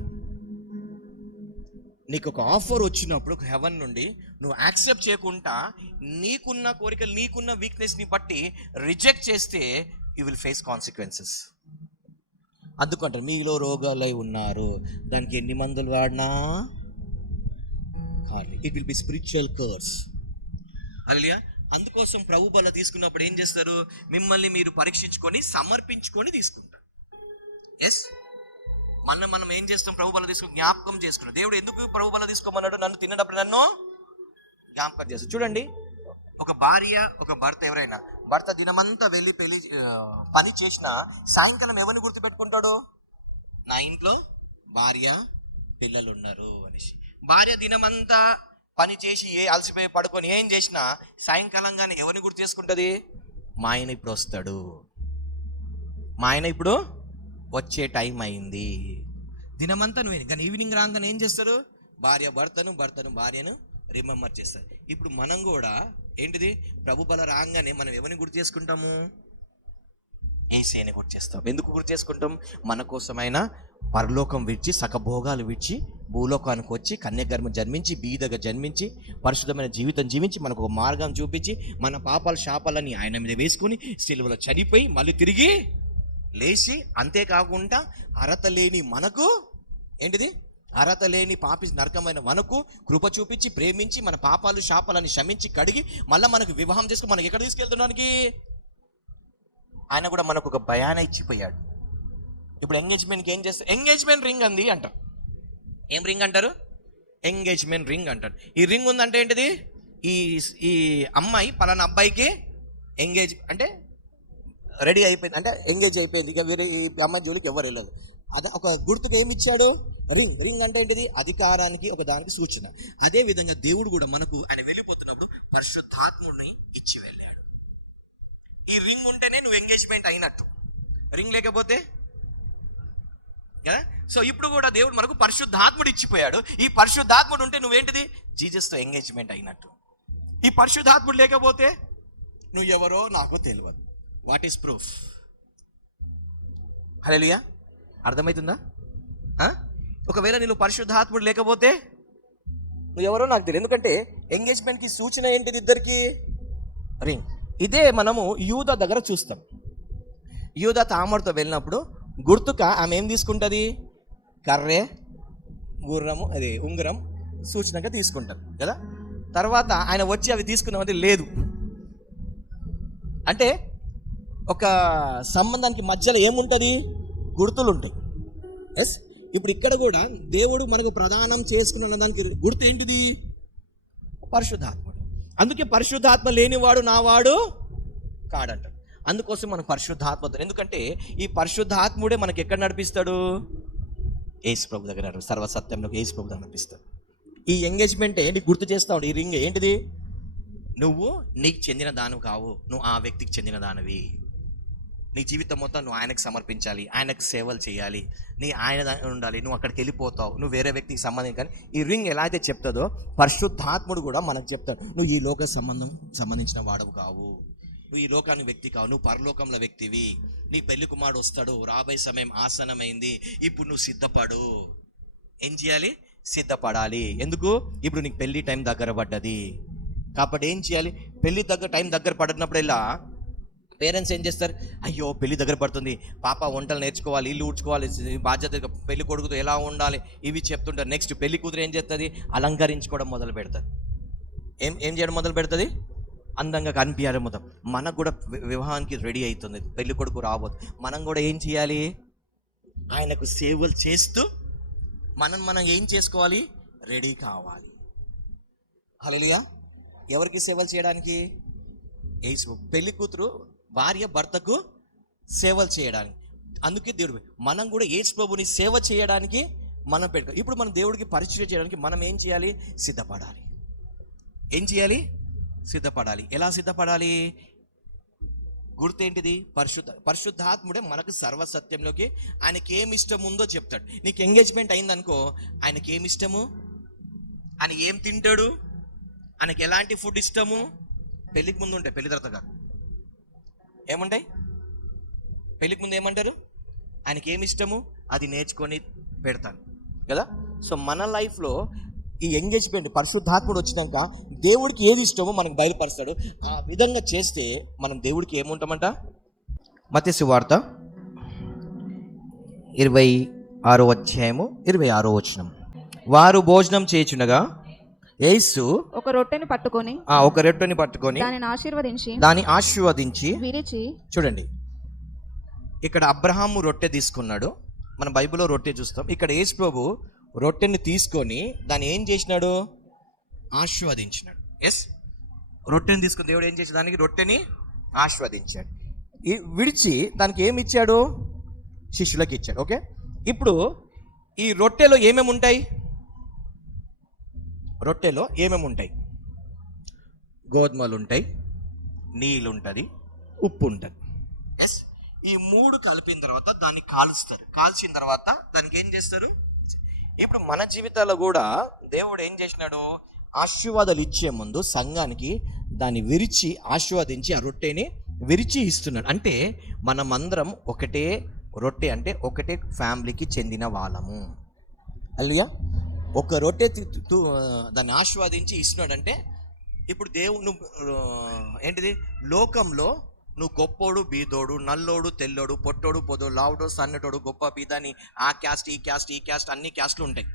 నీకు ఒక ఆఫర్ వచ్చినప్పుడు ఒక హెవెన్ నుండి నువ్వు యాక్సెప్ట్ చేయకుండా నీకున్న కోరికలు, నీకున్న వీక్నెస్ని బట్టి రిజెక్ట్ చేస్తే యూ విల్ ఫేస్ కాన్సిక్వెన్సెస్. అందుకంటారు మీలో రోగాలై ఉన్నారు, దానికి ఎన్ని మందులు వాడినా it will be spiritual curse. Hallelujah. అందుకోసం ప్రభు బల తీసుకున్నప్పుడు ఏం చేస్తారు, మిమ్మల్ని మీరు పరీక్షించుకొని సమర్పించుకొని తీసుకుంటారు. ఎస్, మనం ఏం చేస్తాం, ప్రభు బల తీసుకుని జ్ఞాపకం చేసుకున్నాం. దేవుడు ఎందుకు ప్రభు బల తీసుకోమన్నాడు, నన్ను తినేటప్పుడు నన్ను జ్ఞాపకం చేస్తాడు. చూడండి, ఒక భార్య ఒక భర్త, ఎవరైనా భర్త దినమంతా వెళ్ళి పని చేసినా సాయంకాలం ఎవరిని గుర్తుపెట్టుకుంటాడు, నా ఇంట్లో భార్య పిల్లలు ఉన్నారు అనేసి. భార్య దినమంతా పని చేసి అలసిపోయి పడుకొని ఏం చేసినా సాయంకాలంగానే ఎవరిని గుర్తు చేసుకుంటుంది, మా ఆయన ఇప్పుడు వస్తాడు, మా ఆయన ఇప్పుడు వచ్చే టైం అయింది. దినమంతా నువ్వు కానీ ఈవినింగ్ రాగానే ఏం చేస్తారు, భార్య భర్తను, భర్తను భార్యను రిమెంబర్ చేస్తారు. ఇప్పుడు మనం కూడా ఏంటిది, ప్రభు బల రాగానే మనం ఎవరిని గుర్తు చేసుకుంటాము, యేసయ్యని గుర్తు చేస్తాం. ఎందుకు గుర్తు చేసుకుంటాం, మన కోసమైన పరలోకం విడిచి సకభోగాలు విడిచి భూలోకానికి వచ్చి కన్యగర్భ జన్మించి బీదగా జన్మించి పరిశుద్ధమైన జీవితం జీవించి మనకు ఒక మార్గం చూపించి మన పాపాల శాపాలని ఆయన మీద వేసుకుని సిలువలో చనిపోయి మళ్ళీ తిరిగి లేచి, అంతేకాకుండా అర్హత లేని మనకు ఏంటిది, అర్హత లేని పాపి నరకమైన మనకు కృప చూపించి ప్రేమించి మన పాపాలు శాపాలని క్షమించి కడిగి మళ్ళీ మనకు వివాహం చేసుకుని మనకి ఎక్కడ తీసుకెళ్తున్నానికి ఆయన కూడా మనకు ఒక భయాన ఇచ్చిపోయాడు. ఇప్పుడు ఎంగేజ్మెంట్కి ఏం చేస్తారు, ఎంగేజ్మెంట్ రింగ్ అంది అంటారు. ఏం రింగ్ అంటారు, ఎంగేజ్మెంట్ రింగ్ అంటారు. ఈ రింగ్ ఉందంటే ఏంటిది, ఈ అమ్మాయి పలానా అబ్బాయికి ఎంగేజ్ అంటే రెడీ అయిపోయింది, అంటే ఎంగేజ్ అయిపోయింది, ఇక వేరే ఈ అమ్మాయి జోలికి ఎవరు వెళ్ళదు. అదే ఒక గుర్తుకు ఏమి ఇచ్చాడు, రింగ్. రింగ్ అంటే ఏంటిది, అధికారానికి ఒక దానికి సూచన. అదే విధంగా దేవుడు కూడా మనకు ఆయన వెళ్ళిపోతున్నప్పుడు పరిశుద్ధాత్ముడిని ఇచ్చి వెళ్ళాడు. ఈ రింగ్ ఉంటేనే నువ్వు ఎంగేజ్మెంట్ అయినట్టు, రింగ్ లేకపోతే కదా. సో ఇప్పుడు కూడా దేవుడు మనకు పరిశుద్ధాత్ముడు ఇచ్చిపోయాడు. ఈ పరిశుద్ధాత్ముడు ఉంటే నువ్వేంటిది, జీసస్తో ఎంగేజ్మెంట్ అయినట్టు. ఈ పరిశుద్ధాత్ముడు లేకపోతే నువ్వు ఎవరో నాకు తెలియదు. What is proof? హల్లెలూయా. అర్థమవుతుందా? ఒకవేళ నేను పరిశుద్ధాత్ముడు లేకపోతే నువ్వు ఎవరో నాకు తెలియదు. ఎందుకంటే ఎంగేజ్మెంట్కి సూచన ఏంటిది, ఇద్దరికి రింగ్. ఇదే మనము యూద దగ్గర చూస్తాం. యూద తామరతో వెళ్ళినప్పుడు గుర్తుక ఆమె ఏం తీసుకుంటుంది, కర్రే, గుర్రము, అది ఉంగరం సూచనగా తీసుకుంటారు కదా. తర్వాత ఆయన వచ్చి అవి తీసుకున్నామంటే లేదు, అంటే ఒక సంబంధానికి మధ్యలో ఏముంటుంది, గుర్తులు ఉంటాయి. ఎస్, ఇప్పుడు ఇక్కడ కూడా దేవుడు మనకు ప్రదానం చేసుకున్న దానికి గుర్తు ఏంటిది, పరిశుద్ధాత్ముడు. అందుకే పరిశుద్ధాత్మ లేనివాడు నావాడు కాడంట. అందుకోసం మనం పరిశుద్ధాత్మతో, ఎందుకంటే ఈ పరిశుద్ధాత్ముడే మనకి ఎక్కడ నడిపిస్తాడు, యేసు ప్రభు దగ్గర, సర్వసత్యంలో యేసు ప్రభు దగ్గర నడిపిస్తాడు. ఈ ఎంగేజ్మెంట్ ఏంటి గుర్తు చేస్తా ఉండే, ఈ రింగ్ ఏంటిది, నువ్వు నీకు చెందిన దానివి కావు, నువ్వు ఆ వ్యక్తికి చెందిన దానివి. నీ జీవితం మొత్తం నువ్వు ఆయనకు సమర్పించాలి, ఆయనకు సేవలు చేయాలి, ఆయన ఉండాలి. నువ్వు అక్కడికి వెళ్ళిపోతావు, నువ్వు వేరే వ్యక్తికి సంబంధం. కానీ ఈ రింగ్ ఎలా అయితే చెప్తుందో పరిశుద్ధాత్ముడు కూడా మనకు చెప్తాడు, నువ్వు ఈ లోక సంబంధించిన వాడవు కావు, నువ్వు ఈ లోకానికి వ్యక్తి కావు, నువ్వు పరలోకంలో వ్యక్తివి. నీ పెళ్లి కుమారుడు వస్తాడు, రాబోయే సమయం ఆసనమైంది, ఇప్పుడు నువ్వు సిద్ధపడు. ఏం చేయాలి? సిద్ధపడాలి. ఎందుకు? ఇప్పుడు నీకు పెళ్లి టైం దగ్గర పడ్డది కాబట్టి ఏం చేయాలి? పెళ్లి టైం దగ్గర పడినప్పుడు ఇలా పేరెంట్స్ ఏం చేస్తారు? అయ్యో పెళ్లి దగ్గర పడుతుంది, పాప వంటలు నేర్చుకోవాలి, ఇల్లు ఊడ్చుకోవాలి, బాధ్యత, పెళ్లి కొడుకుతో ఎలా ఉండాలి, ఇవి చెప్తుంటారు. నెక్స్ట్ పెళ్లి కూతురు ఏం చేస్తుంది? అలంకరించుకోవడం మొదలు పెడతారు. ఏం చేయడం మొదలు పెడుతుంది? అందంగా కనిపించాలి మొత్తం. మనకు కూడా వివాహానికి రెడీ అవుతుంది, పెళ్లి కొడుకు రాబోదు. మనం కూడా ఏం చేయాలి? ఆయనకు సేవలు చేస్తూ మనం ఏం చేసుకోవాలి? రెడీ కావాలి. హల్లెలూయా. ఎవరికి సేవలు చేయడానికి? యేసు. పెళ్లి కూతురు భార్య భర్తకు సేవలు చేయడానికి. అందుకే దేవుడు మనం కూడా యేసు ప్రభుని సేవ చేయడానికి మనం పెట్టుకో. ఇప్పుడు మనం దేవుడికి పరిచయం చేయడానికి మనం ఏం చేయాలి? సిద్ధపడాలి. ఏం చేయాలి? సిద్ధపడాలి. ఎలా సిద్ధపడాలి? గుర్తేంటిది? పరిశుద్ధాత్ముడే మనకు సర్వసత్యంలోకి ఆయనకి ఏమి ఇష్టం ఉందో చెప్తాడు. నీకు ఎంగేజ్మెంట్ అయిందనుకో, ఆయనకి ఏమి ఇష్టము, ఆయన ఏం తింటాడు, ఆయనకి ఎలాంటి ఫుడ్ ఇష్టము, పెళ్ళికి ముందు ఉంటాయి, పెళ్లి తర్వాత కాదు. ఏముంటాయి? పెళ్ళికి ముందు ఏమంటారు? ఆయనకి ఏమి ఇష్టము అది నేర్చుకొని పెడతాను కదా. సో మన లైఫ్లో ఈ ఎంగేజ్మెంట్ పరిశుద్ధాత్ముడు వచ్చినాక దేవుడికి ఏది ఇష్టమో మనకు బయలుపరుస్తాడు. ఆ విధంగా చేస్తే మనం దేవుడికి ఏముంటామంట? మత్తయి సువార్త 26వ అధ్యాయము 26వ వచనం. వారు భోజనం చేయుచుండగా యేసు ఒక రొట్టెని పట్టుకొని దాన్ని ఆశీర్వదించి విరిచి. చూడండి, ఇక్కడ అబ్రహాము రొట్టె తీసుకున్నాడు, మన బైబిల్లో రొట్టె చూస్తాం. ఇక్కడ యేసు ప్రభు రొట్టెని తీసుకొని దాన్ని ఏం చేసినాడు? ఆశీర్వదించినాడు. రొట్టెని తీసుకుని దేవుడు ఏం చేసి దానికి రొట్టెని ఆశీర్వదించాడు. విడిచి దానికి ఏమి ఇచ్చాడు? శిష్యులకు ఇచ్చాడు. ఓకే, ఇప్పుడు ఈ రొట్టెలో ఏమేమి ఉంటాయి? రొట్టెలో ఏమేమి ఉంటాయి? గోధుమలు ఉంటాయి, నీళ్ళు ఉంటుంది, ఉప్పు ఉంటుంది. ఈ మూడు కలిపిన తర్వాత దాన్ని కాల్స్తారు. కాల్చిన తర్వాత దానికి ఏం చేస్తారు? ఇప్పుడు మన జీవితాల్లో కూడా దేవుడు ఏం చేసినాడు? ఆశీర్వాదాలు ఇచ్చే ముందు సంఘానికి దాన్ని విరిచి ఆశీర్వదించి ఆ రొట్టెని విరిచి ఇస్తున్నాడు. అంటే మనమందరం ఒకటే రొట్టె, అంటే ఒకటే ఫ్యామిలీకి చెందిన వాళ్ళము. అల్లియా, ఒక రొట్టె దాన్ని ఆశీర్వదించి ఇస్తున్నాడంటే ఇప్పుడు దేవుడు ఏంటిది? లోకంలో నువ్వు గొప్పోడు బీదోడు, నల్లోడు తెల్లోడు, పొట్టోడు పొదోడు, లావుడో సన్నటోడు, గొప్ప బీదని, ఆ క్యాస్ట్ ఈ క్యాస్ట్ ఈ క్యాస్ట్ అన్ని క్యాస్ట్లు ఉంటాయి.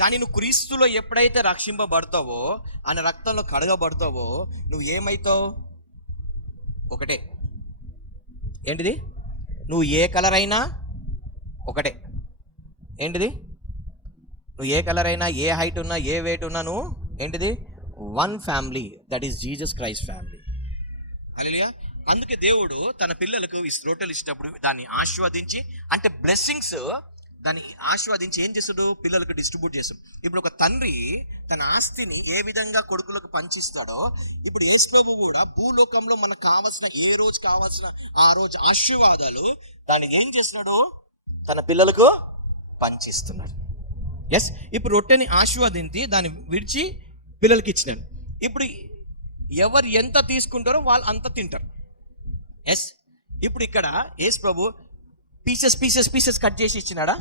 కానీ నువ్వు క్రీస్తులో ఎప్పుడైతే రక్షింపబడతావో, ఆయన రక్తంలో కడగబడతావో, నువ్వు ఏమవుతావు? ఒకటే. ఏంటిది? నువ్వు ఏ కలర్ అయినా ఒకటే. ఏంటిది? నువ్వు ఏ కలర్ అయినా, ఏ హైట్ ఉన్నా, ఏ వెయిట్ ఉన్నా, నువ్వు ఏంటిది? One family, that is Jesus Christ family. Hallelujah. అందుకే దేవుడు తన పిల్లలకు రొట్టెలు ఇచ్చినప్పుడు దాన్ని ఆశీర్వదించి, అంటే బ్లెస్సింగ్స్ దాన్ని ఆశీర్వదించి ఏం చేస్తాడు? పిల్లలకు డిస్ట్రిబ్యూట్ చేస్తాడు. ఇప్పుడు ఒక తండ్రి తన ఆస్తిని ఏ విధంగా కొడుకులకు పంచిస్తాడో, ఇప్పుడు యేసు ప్రభు కూడా భూలోకంలో మనకు కావాల్సిన ఏ రోజు కావాల్సిన ఆ రోజు ఆశీర్వాదాలు దాన్ని ఏం చేస్తున్నాడు? తన పిల్లలకు పంచిస్తున్నాడు. ఇప్పుడు రొట్టెని ఆశీర్వదించి దాన్ని విడిచి పిల్లలకి ఇచ్చినాడు. ఇప్పుడు ఎవరు ఎంత తీసుకుంటారో వాళ్ళు అంత తింటారు. ఇప్పుడు ఇక్కడ యేసు ప్రభు పీసెస్ పీసెస్ పీసెస్ కట్ చేసి ఇచ్చినాడా?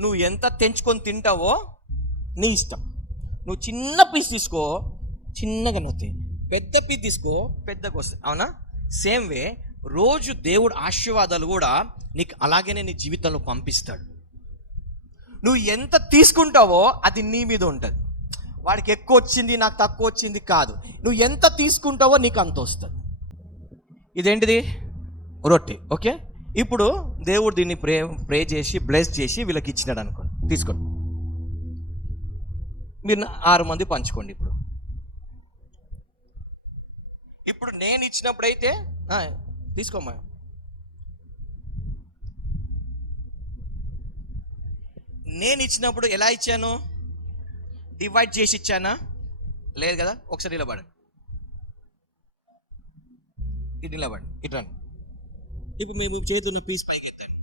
నువ్వు ఎంత తెంచుకొని తింటావో నీ ఇష్టం. నువ్వు చిన్న పీస్ తీసుకో, చిన్నగా నొత్తాయి. పెద్ద పీస్ తీసుకో, పెద్దగా వస్తాయి. అవునా? సేమ్ వే రోజు దేవుడు ఆశీర్వాదాలు కూడా నీకు అలాగనే నీ జీవితంలో పంపిస్తాడు. నువ్వు ఎంత తీసుకుంటావో అది నీ మీద ఉంటుంది. వాడికి ఎక్కువ వచ్చింది, నాకు తక్కువ వచ్చింది కాదు. నువ్వు ఎంత తీసుకుంటావో నీకు అంత వస్తుంది. ఇదేంటిది? రొట్టె. ఓకే, ఇప్పుడు దేవుడు దీన్ని ప్రే చేసి బ్లెస్ చేసి వీళ్ళకి ఇచ్చినాడు అనుకోండి. తీసుకోండి, మీరు 6 మంది పంచుకోండి. ఇప్పుడు నేను ఇచ్చినప్పుడైతే తీసుకోమ్మా. నేను ఇచ్చినప్పుడు ఎలా ఇచ్చాను? డివైడ్ చేసి ఇచ్చానా? లేదు కదా, ఒకసారి నిలబడండి, ఇటు నిలబడండి, ఇటు రండి. ఇప్పుడు మేము చేతున్న పీస్ పైకి ఎత్తండి.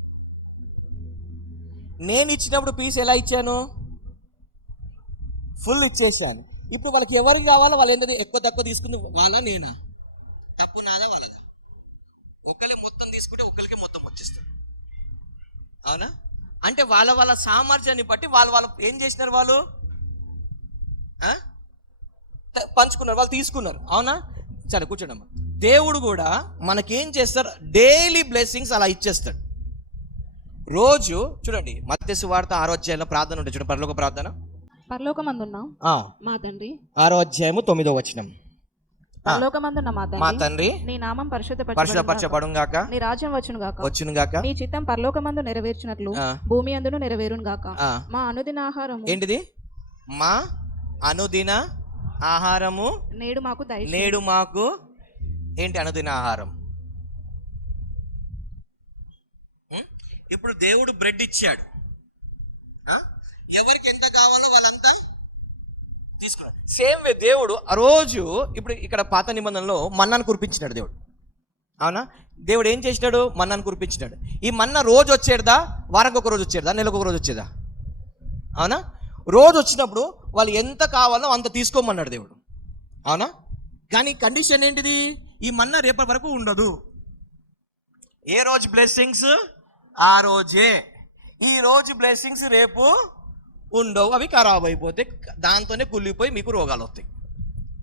నేను ఇచ్చినప్పుడు పీస్ ఎలా ఇచ్చాను? ఫుల్ ఇచ్చేసాను. ఇప్పుడు వాళ్ళకి ఎవరికి కావాలో వాళ్ళు ఏంటంటే ఎక్కువ తక్కువ తీసుకుంది వాళ్ళ నేనా? తప్పు నాదా వాళ్ళదా? ఒకళ్ళే మొత్తం తీసుకుంటే ఒకరికే మొత్తం వచ్చేస్తుంది. అవునా? అంటే వాళ్ళ వాళ్ళ సామర్థ్యాన్ని బట్టి వాళ్ళు ఏం చేసినారు, వాళ్ళు పంచుకున్నారు, వాళ్ళు తీసుకున్నారు. అవునా? సరే కూర్చోండమ్మా. దేవుడు కూడా మనకేం చేస్తారు, డైలీ బ్లెస్సింగ్స్ అలా ఇచ్చేస్తాడు. రోజు చూడండి, మత్తయి సువార్త 6వ అధ్యాయంలో ప్రార్థన ఉంటుంది చూడండి, పరలోక ప్రార్థన. పరలోకమందున్న మా తండ్రి, 6వ అధ్యాయము 9వ వచనం. పరలోకమందున్న మా తండ్రి, నీ నామం పరిశుద్ధపరచబడును గాక, నీ రాజ్యం వచ్చును గాక, నీ చిత్తం పరలోకమందు నెరవేర్చినట్లు భూమి అందును నెరవేరును గాక. మా అనుదిన ఆహారము, ఏంటిది? మా అనుదిన ఆహారము నేడు మాకు ఏంటి అనుదిన ఆహారం? ఇప్పుడు దేవుడు బ్రెడ్ ఇచ్చాడు, ఎవరికి ఎంత కావాలో వాళ్ళంతా తీసుకున్నాడు. సేమ్ వే దేవుడు ఆ రోజు, ఇప్పుడు ఇక్కడ పాత నిబంధనలో మన్నాను కురిపించినాడు దేవుడు. అవునా? దేవుడు ఏం చేసినాడు? మన్నాను కురిపించినాడు. ఈ మన్నా రోజు వచ్చేదా, వారానికి ఒక రోజు వచ్చేదా, నెలకు ఒక రోజు వచ్చేదా? అవునా? రోజు వచ్చినప్పుడు వాళ్ళు ఎంత కావాలో అంత తీసుకోమన్నాడు దేవుడు. అవునా? కానీ కండిషన్ ఏంటిది? ఈ మన్నా రేపటి వరకు ఉండదు. ఏ రోజు బ్లెస్సింగ్స్ ఆ రోజే. ఈ రోజు బ్లెస్సింగ్స్ రేపు ఉండవు, అవి ఖరాబ్ అయిపోతే దాంతోనే కుళ్ళిపోయి మీకు రోగాలు వస్తాయి.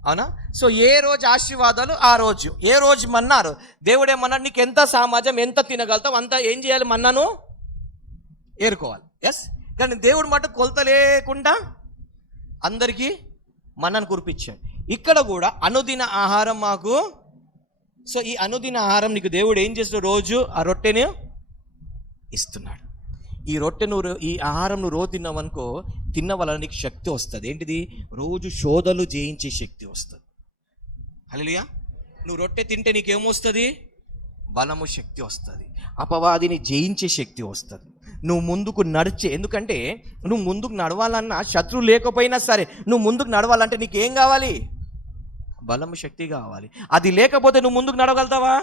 అవునా? సో ఏ రోజు ఆశీర్వాదాలు ఆ రోజు. ఏ రోజు మన్నారు దేవుడు ఏమన్నాడు, నీకు ఎంత సామాజం ఎంత తినగలుగుతావు అంత ఏం చేయాలి, మన్నాను ఏరుకోవాలి. ఎస్, కానీ దేవుడు మాట కొలత లేకుండా అందరికీ మన్నాను కురిపించాడు. ఇక్కడ కూడా అనుదిన ఆహారం మాకు. సో ఈ అనుదిన ఆహారం నీకు దేవుడు ఏం చేస్తున్నాడు, రోజు ఆ రొట్టెని ఇస్తున్నాడు. ఈ రొట్టె ఈ ఆహారం నువ్వు రోజు తిన్నావనుకో, తిన్న వల్ల నీకు శక్తి వస్తుంది. ఏంటిది? రోజు శోధనలు జయించే శక్తి వస్తుంది. హల్లెలూయా. నువ్వు రొట్టె తింటే నీకేమొస్తుంది? బలము, శక్తి వస్తుంది. అపవాదిని జయించే శక్తి వస్తుంది. నువ్వు ముందుకు నడిచే, ఎందుకంటే నువ్వు ముందుకు నడవాలన్నా శత్రువు లేకపోయినా సరే నువ్వు ముందుకు నడవాలంటే నీకేం కావాలి? బలము, శక్తి కావాలి. అది లేకపోతే నువ్వు ముందుకు నడవగలుగుతావా?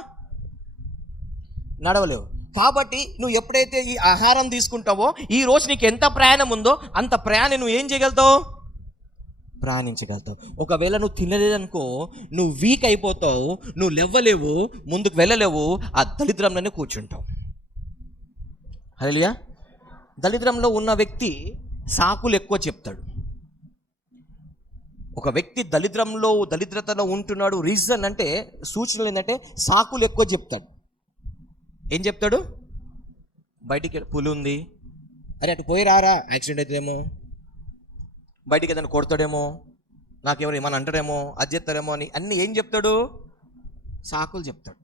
నడవలేవు. కాబట్టి నువ్వు ఎప్పుడైతే ఈ ఆహారం తీసుకుంటావో, ఈ రోజు నీకు ఎంత ప్రయాణం ఉందో అంత ప్రయాణం నువ్వు ఏం చేయగలుగుతావు? ప్రయాణించగలుగుతావు. ఒకవేళ నువ్వు తినలేదనుకో, నువ్వు వీక్ అయిపోతావు, నువ్వు లేవలేవు, ముందుకు వెళ్ళలేవు, ఆ దరిద్రంలోనే కూర్చుంటావు. హల్లెలూయా. దరిద్రంలో ఉన్న వ్యక్తి సాకులు ఎక్కువ చెప్తాడు. ఒక వ్యక్తి దరిద్రతలో ఉంటున్నాడు, రీజన్ అంటే సూచనలు ఏంటంటే సాకులు ఎక్కువ చెప్తాడు. ఏం చెప్తాడు? బయటికి పులి ఉంది, అరే అటు పోయి రారా, యాక్సిడెంట్ అవుతుందేమో, బయటికి ఏదైనా కొడతాడేమో, నాకెవరు ఏమైనా అంటారేమో, అది చేస్తారేమో అని అన్నీ ఏం చెప్తాడు? సాకులు చెప్తాడు.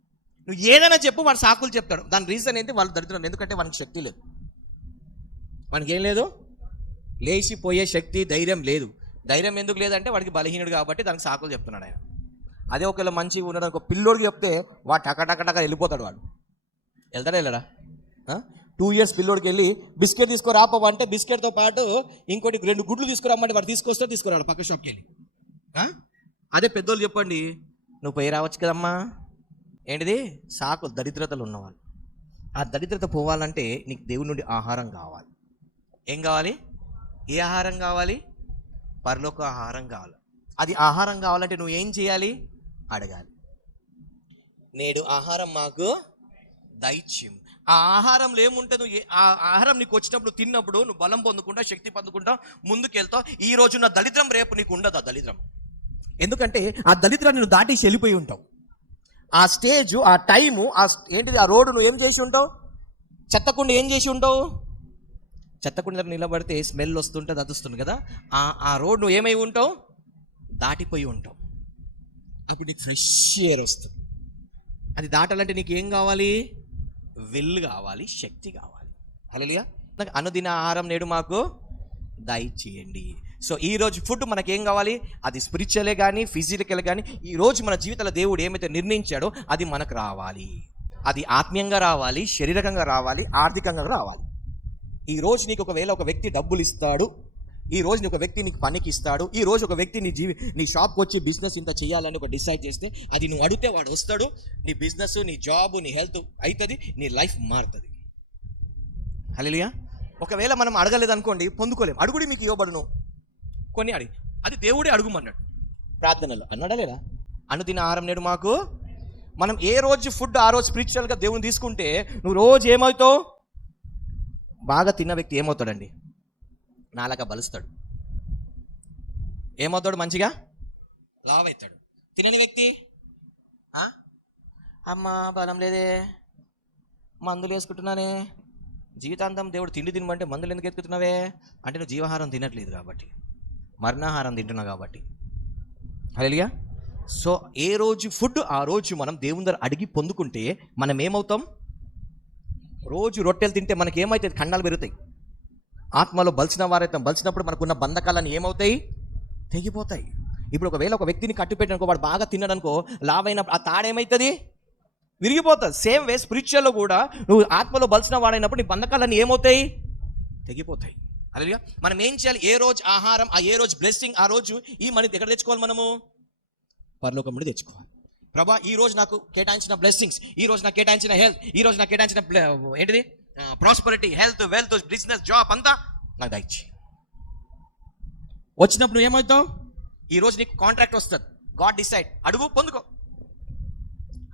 నువ్వు ఏదైనా చెప్పు, వాడు సాకులు చెప్తాడు. దాని రీజన్ ఏంటి? వాళ్ళు దరిద్రం. ఎందుకంటే వానికి శక్తి లేదు, వానికి ఏం లేదు, లేచిపోయే శక్తి, ధైర్యం లేదు. ధైర్యం ఎందుకు లేదంటే వాడికి బలహీనుడు కాబట్టి దానికి సాకులు చెప్తున్నాడు ఆయన. అదే ఒకవేళ మంచిగా ఉన్నాడు ఒక పిల్లోడికి చెప్తే వాడు టక వెళ్ళిపోతాడు. వాడు వెళ్తాడా వెళ్ళడా? 2 years పిల్లోడికి వెళ్ళి బిస్కెట్ తీసుకురాపో అంటే బిస్కెట్తో పాటు ఇంకోటి 2 గుడ్లు తీసుకురామంటే వాడు తీసుకురాడు పక్క షాప్కి వెళ్ళి. అదే పెద్దోళ్ళు చెప్పండి, నువ్వు పోయి రావచ్చు కదమ్మా. ఏంటిది? సాకులు, దరిద్రతలు ఉన్నవాళ్ళు. ఆ దరిద్రత పోవాలంటే నీకు దేవుడి నుండి ఆహారం కావాలి. ఏం కావాలి? ఏ ఆహారం కావాలి? పరలోక ఆహారం కావాలి. అది ఆహారం కావాలంటే నువ్వు ఏం చేయాలి? అడగాలి. నేడు ఆహారం మాకు దైత్యం. ఆ ఆహారంలో ఏముంటుంది? ఆ ఆహారం నీకు వచ్చినప్పుడు తిన్నప్పుడు నువ్వు బలం పొందుకుంటావు, శక్తి పొందుకుంటావు, ముందుకెళ్తావు. ఈ రోజున్న దరిద్రం రేపు నీకు ఉండదు. ఆ దరిద్రం ఎందుకంటే ఆ దరిద్రాన్ని నువ్వు దాటేసి వెళ్ళిపోయి ఉంటావు. ఆ స్టేజ్, ఆ టైము, ఏంటిది, ఆ రోడ్డు నువ్వు ఏం చేసి ఉంటావు? చెత్తకుండా ఏం చేసి ఉంటావు? చెత్తకుండా నిలబడితే స్మెల్ వస్తుంటుంది, అది వస్తుంది కదా. ఆ రోడ్ నువ్వు ఏమై ఉంటావు? దాటిపోయి ఉంటావు. అప్పుడు నీకు ఫ్రెష్ ఎయిర్ వస్తుంది. అది దాటాలంటే నీకు ఏం కావాలి? విల్ కావాలి, శక్తి కావాలి. హల్లెలూయా. అనుదిన ఆహారం నేడు మాకు దయచేయండి. సో ఈరోజు ఫుడ్ మనకేం కావాలి? అది స్పిరిచువలే కానీ ఫిజికల్ కానీ ఈరోజు మన జీవితంలో దేవుడు ఏమైతే నిర్ణయించాడో అది మనకు రావాలి. అది ఆత్మీయంగా రావాలి, శారీరకంగా రావాలి, ఆర్థికంగా రావాలి. ఈరోజు నీకు ఒకవేళ ఒక వ్యక్తి డబ్బులు ఇస్తాడు, ఈ రోజు ఒక వ్యక్తి నీకు పనికి ఇస్తాడు, ఈ రోజు ఒక వ్యక్తి నీ షాప్కి వచ్చి బిజినెస్ ఇంత చేయాలని ఒక డిసైడ్ చేస్తే అది నువ్వు అడిగితే వాడు వస్తాడు, నీ బిజినెస్, నీ జాబ్, నీ హెల్త్ అవుతుంది, నీ లైఫ్ మారుతుంది. హల్లెలూయా. ఒకవేళ మనం అడగలేదు అనుకోండి, పొందుకోలేము. అడుగుడి మీకు ఇవ్వబడును, కొన్ని అడిగి, అది దేవుడే అడుగుమన్నాడు ప్రార్థనలో, అన్నాడా లేదా? అనుదిన ఆహారం నేడు మాకు. మనం ఏ రోజు ఫుడ్ ఆ రోజు స్పిరిచువల్గా దేవుని తీసుకుంటే నువ్వు రోజు ఏమవుతావు? బాగా తిన్న వ్యక్తి ఏమవుతాడండి? నాలాగా బలుస్తాడు. ఏమవుతాడు? మంచిగా లావ్ అవుతాడు. తినని వ్యక్తి అమ్మా బలం లేదే, మందులు వేసుకుంటున్నానే, జీవితాంతం దేవుడు తిండి తినమంటే మందులు ఎందుకు ఎత్తుకుతున్నావే అంటే నువ్వు జీవాహారం తినట్లేదు కాబట్టి, మరణాహారం తింటున్నావు కాబట్టి. హల్లెలూయా. సో ఏ రోజు ఫుడ్ ఆ రోజు మనం దేవుని దగ్గర అడిగి పొందుకుంటే మనం ఏమవుతాం? రోజు రొట్టెలు తింటే మనకి ఏమవుతుంది? ఖండాలు పెరుగుతాయి. ఆత్మలో బలిసిన వారైతే బలిసినప్పుడు మనకున్న బంధకాలను ఏమవుతాయి? తెగిపోతాయి. ఇప్పుడు ఒకవేళ ఒక వ్యక్తిని కట్టిపెట్టిననుకో, వాడు బాగా తిన్నాడనుకో, లావైనప్పుడు ఆ తాడేమవుతుంది? విరిగిపోతుంది. సేమ్ వే స్పిరిచువల్లో కూడా నువ్వు ఆత్మలో బలిసిన వాడైనప్పుడు నీ బంధకాలన్నీ ఏమవుతాయి? తెగిపోతాయి. హల్లెలూయా. మనం ఏం చేయాలి? ఏ రోజు ఆహారం, ఆ ఏ రోజు బ్లెస్సింగ్, ఆ రోజు ఈ మనీ ఎక్కడ తెచ్చుకోవాలి? మనము పరలోకం నుండి తెచ్చుకోవాలి. ప్రభా ఈ రోజు నాకు కేటాయించిన బ్లెస్సింగ్స్, ఈ రోజు నాకు కేటాయించిన హెల్త్, ఈ రోజు నాకు కేటాయించిన ఏంటిది prosperity, health, wealth, business, job అంతా నాకు దయచి. వచ్చినప్పుడు ఏమవుతావు? ఈ రోజు నీకు కాంట్రాక్ట్ వస్తుంది. గాడ్ డిసైడ్, అడుగు పొందుకో.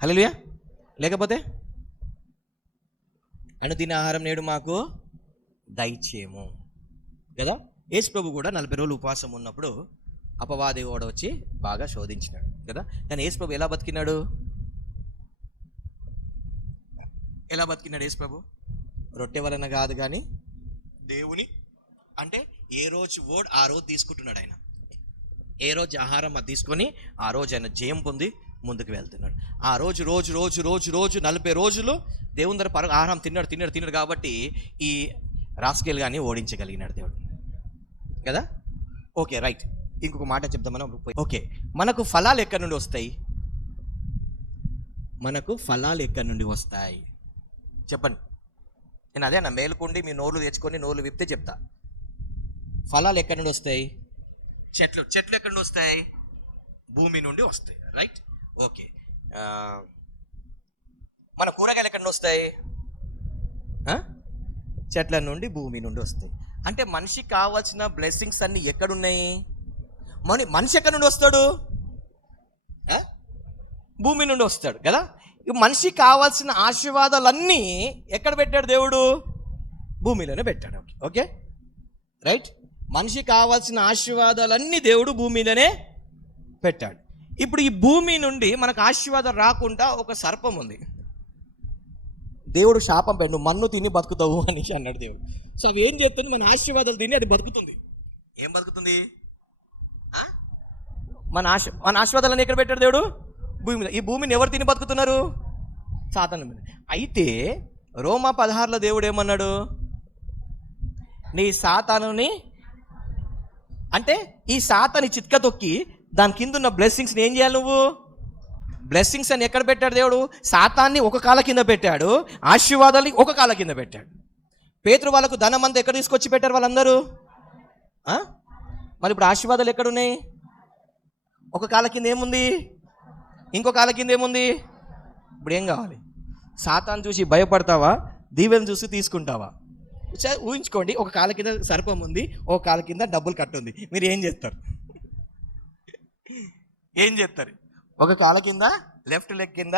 హల్లెలూయా. లేకపోతే అనుదిన ఆహారం నేడు మాకు దయచేయము కదా. యేసు ప్రభు కూడా 40 రోజులు ఉపవాసం ఉన్నప్పుడు అపవాది కూడా వచ్చి బాగా శోధించినాడు కదా. కానీ యేసు ప్రభు ఎలా బతికినాడు? ఎలా బతికినాడు యేసు ప్రభు? రొట్టె వలన కాదు కానీ దేవుని, అంటే ఏ రోజు వర్డ్ ఆ రోజు తీసుకుంటున్నాడు ఆయన. ఏ రోజు ఆహారం అది తీసుకొని ఆ రోజు ఆయన జయం పొంది ముందుకు వెళ్తున్నాడు. ఆ రోజు 40 రోజులు దేవుని దగ్గర ఆహారం తిన్నాడు కాబట్టి ఈ రాస్కేల్ గాని ఓడించగలిగినాడు దేవుడు కదా. Okay, right. ఇంకొక మాట చెప్తాం మనం. ఓకే, మనకు ఫలాలు ఎక్కడి నుండి వస్తాయి? మనకు ఫలాలు ఎక్కడి నుండి వస్తాయి చెప్పండి. నేను అదే అన్న, మేలుకుండి మీ నోళ్ళు తెచ్చుకొని నోళ్ళు విప్తే చెప్తా. ఫలాలు ఎక్కడి నుండి వస్తాయి? చెట్లు ఎక్కడి నుండి వస్తాయి? భూమి నుండి వస్తాయి. రైట్. ఓకే, మన కూరగాయలు ఎక్కడి నుండి వస్తాయి? చెట్ల నుండి, భూమి నుండి వస్తాయి. అంటే మనిషికి కావాల్సిన బ్లెస్సింగ్స్ అన్నీ ఎక్కడున్నాయి? మనిషి ఎక్కడి నుండి వస్తాడు? భూమి నుండి వస్తాడు కదా. మనిషికి కావాల్సిన ఆశీర్వాదాలన్నీ ఎక్కడ పెట్టాడు దేవుడు? భూమిలోనే పెట్టాడు. Okay, right. మనిషికి కావాల్సిన ఆశీర్వాదాలన్నీ దేవుడు భూమిలోనే పెట్టాడు. ఇప్పుడు ఈ భూమి నుండి మనకు ఆశీర్వాదం రాకుండా ఒక సర్పం ఉంది. దేవుడు శాపం పెట్టు, మన్ను తిని బతుకుతావు అని అన్నాడు దేవుడు. సో అవి ఏం చేస్తుంది? మన ఆశీర్వాదాలు తిని అది బతుకుతుంది. ఏం బతుకుతుంది? మన ఆశీర్వాదాలను ఎక్కడ పెట్టాడు దేవుడు? భూమి మీద. ఈ భూమిని ఎవరు తిని బతుకుతున్నారు? సాతాను మీద. అయితే రోమా 16లో దేవుడు ఏమన్నాడు? నీ సాతానుని, అంటే ఈ సాతాని చిత్క తొక్కి దాని కింద ఉన్న బ్లెస్సింగ్స్ని ఏం చేయాలి నువ్వు? బ్లెస్సింగ్స్ అని ఎక్కడ పెట్టాడు దేవుడు? సాతాన్ని ఒక కాల కింద పెట్టాడు, ఆశీర్వాదాలు ఒక కాల కింద పెట్టాడు. పేతురు వాళ్ళకు ధనం అంతా ఎక్కడ తీసుకొచ్చి పెట్టారు వాళ్ళందరూ? మరి ఇప్పుడు ఆశీర్వాదాలు ఎక్కడున్నాయి? ఒక కాల కింద ఏముంది, ఇంకో కాల కింద ఏముంది? ఇప్పుడు ఏం కావాలి? సాతాను చూసి భయపడతావా, దీవెన చూసి తీసుకుంటావా? ఊహించుకోండి, ఒక కాల కింద సర్పం ఉంది, ఒక కాల కింద డబ్బులు కట్టుంది. మీరు ఏం చేస్తారు? ఏం చేస్తారు? ఒక కాల కింద లెఫ్ట్ లెగ్ కింద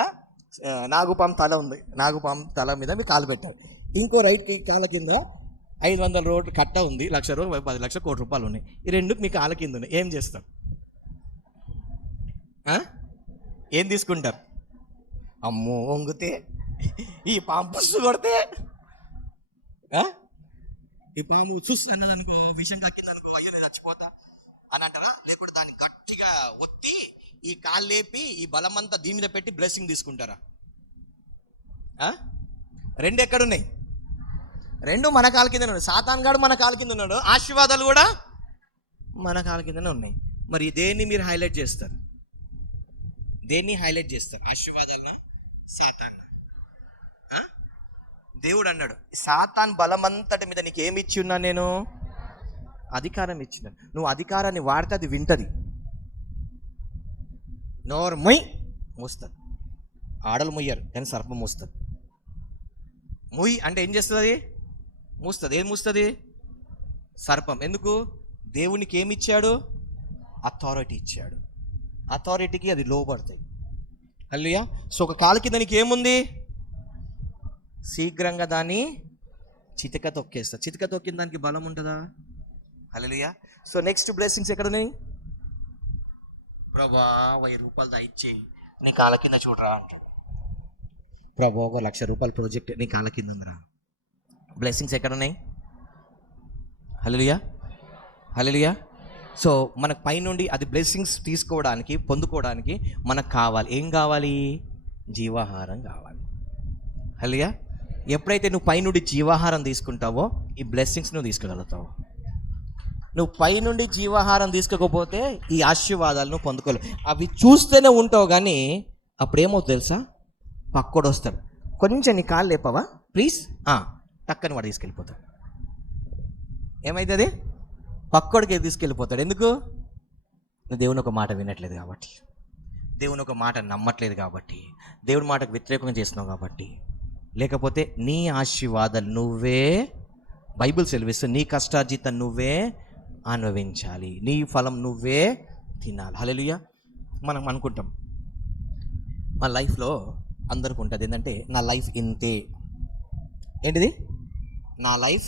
నాగుపాము తల ఉంది, నాగుపాము తల మీద మీరు కాలు పెట్టారు. ఇంకో రైట్ కాల కింద 500 రోడ్లు కట్ట ఉంది, 1,00,000 రూపాయలు, 10 లక్షల కోటి రూపాయలు ఉన్నాయి. ఈ రెండు మీ కాల కింద ఉన్నాయి. ఏం చేస్తారు? ఏం తీసుకుంటారు? అమ్మో వంగితే, ఈ పాము పుస్సు కొడితే, ఈ పాము చూసి అన్నదనుకో, విషం కక్కిందనుకో, అయ్యో నేను చచ్చిపోతా అని అంటారా? లేకపోతే దాన్ని గట్టిగా ఒత్తి ఈ కాలు లేపి ఈ బలమంతా దీని మీద పెట్టి బ్లెస్సింగ్ తీసుకుంటారా? రెండు ఎక్కడున్నాయి? రెండు మన కాలు కింద ఉన్నాయి. సాతాన్ గాడు మన కాలు కింద ఉన్నాడు, ఆశీర్వాదాలు కూడా మన కాలు కిందనే ఉన్నాయి. మరి దేన్ని మీరు హైలైట్ చేస్తారు? దేన్ని హైలైట్ చేస్తారు? ఆశీర్వాదాలనా, సాతాన్నా? దేవుడు అన్నాడు, సాతాన్ బలమంతటి మీద నీకు ఏమి ఇచ్చి ఉన్నా నేను? అధికారం ఇచ్చినాడు. నువ్వు అధికారాన్ని వాడితే అది వింటది. నోరు మొయ్ మూస్తుంది. ఆడలు మొయ్యారు కానీ సర్పం మూస్తుంది. మొయ్ అంటే ఏం చేస్తుంది? అది మూస్తుంది. ఏం మూస్తుంది? సర్పం. ఎందుకు? దేవునికి ఏమి ఇచ్చాడు? అథారిటీ ఇచ్చాడు. అథారిటీకి అది లోబడతాయి. హల్లెలూయా. సో ఒక కాలు కింద నీకు ఏముంది? శీఘ్రంగా దాన్ని చితిక తొక్కేస్తా. చితిక తొక్కిన దానికి బలం ఉంటుందా? హల్లెలూయా. సో నెక్స్ట్ బ్లెస్సింగ్స్ ఎక్కడున్నాయి? ప్రభా 1000 రూపాయలు దయచేయి, నీ కాళ్ళ కింద చూడరా అంటాడు. ప్రభా 1,00,000 రూపాయల ప్రాజెక్ట్ నీ కాళ్ళ కింద ఉందిరా. బ్లెస్సింగ్స్ ఎక్కడున్నాయి? హల్లెలూయా, హల్లెలూయా. సో మనకు పైనుండి అది బ్లెస్సింగ్స్ తీసుకోవడానికి, పొందుకోవడానికి మనకు కావాలి. ఏం కావాలి? జీవాహారం కావాలి. హల్లెలూయా. ఎప్పుడైతే నువ్వు పైనుండి జీవాహారం తీసుకుంటావో ఈ బ్లెస్సింగ్స్ నువ్వు తీసుకోగలుగుతావు. నువ్వు పైనుండి జీవాహారం తీసుకోకపోతే ఈ ఆశీర్వాదాలు నువ్వు పొందుకోలేవు. అవి చూస్తేనే ఉంటావు కానీ అప్పుడేమవుతుంది తెలుసా? పక్కోడు వస్తాడు, కొంచెం నీ కాళ్ళు లేపవా ప్లీజ్, టక్కని వాడు తీసుకెళ్ళిపోతాడు. ఏమైతుంది? పక్కోడికి తీసుకెళ్ళిపోతాడు. ఎందుకు? నువ్వు దేవుని ఒక మాట వినట్లేదు కాబట్టి, దేవుని ఒక మాట నమ్మట్లేదు కాబట్టి, దేవుని మాటకు వ్యతిరేకంగా చేస్తున్నావు కాబట్టి. లేకపోతే నీ ఆశీర్వాదాలు నువ్వే, బైబిల్ సెలవిస్తే నీ కష్టార్జితం నువ్వే అనుభవించాలి, నీ ఫలం నువ్వే తినాలి. హల్లెలూయా. మనం అనుకుంటాం మన లైఫ్లో అందరికి ఉంటుంది ఏంటంటే, నా లైఫ్ ఇంతే. ఏంటిది? నా లైఫ్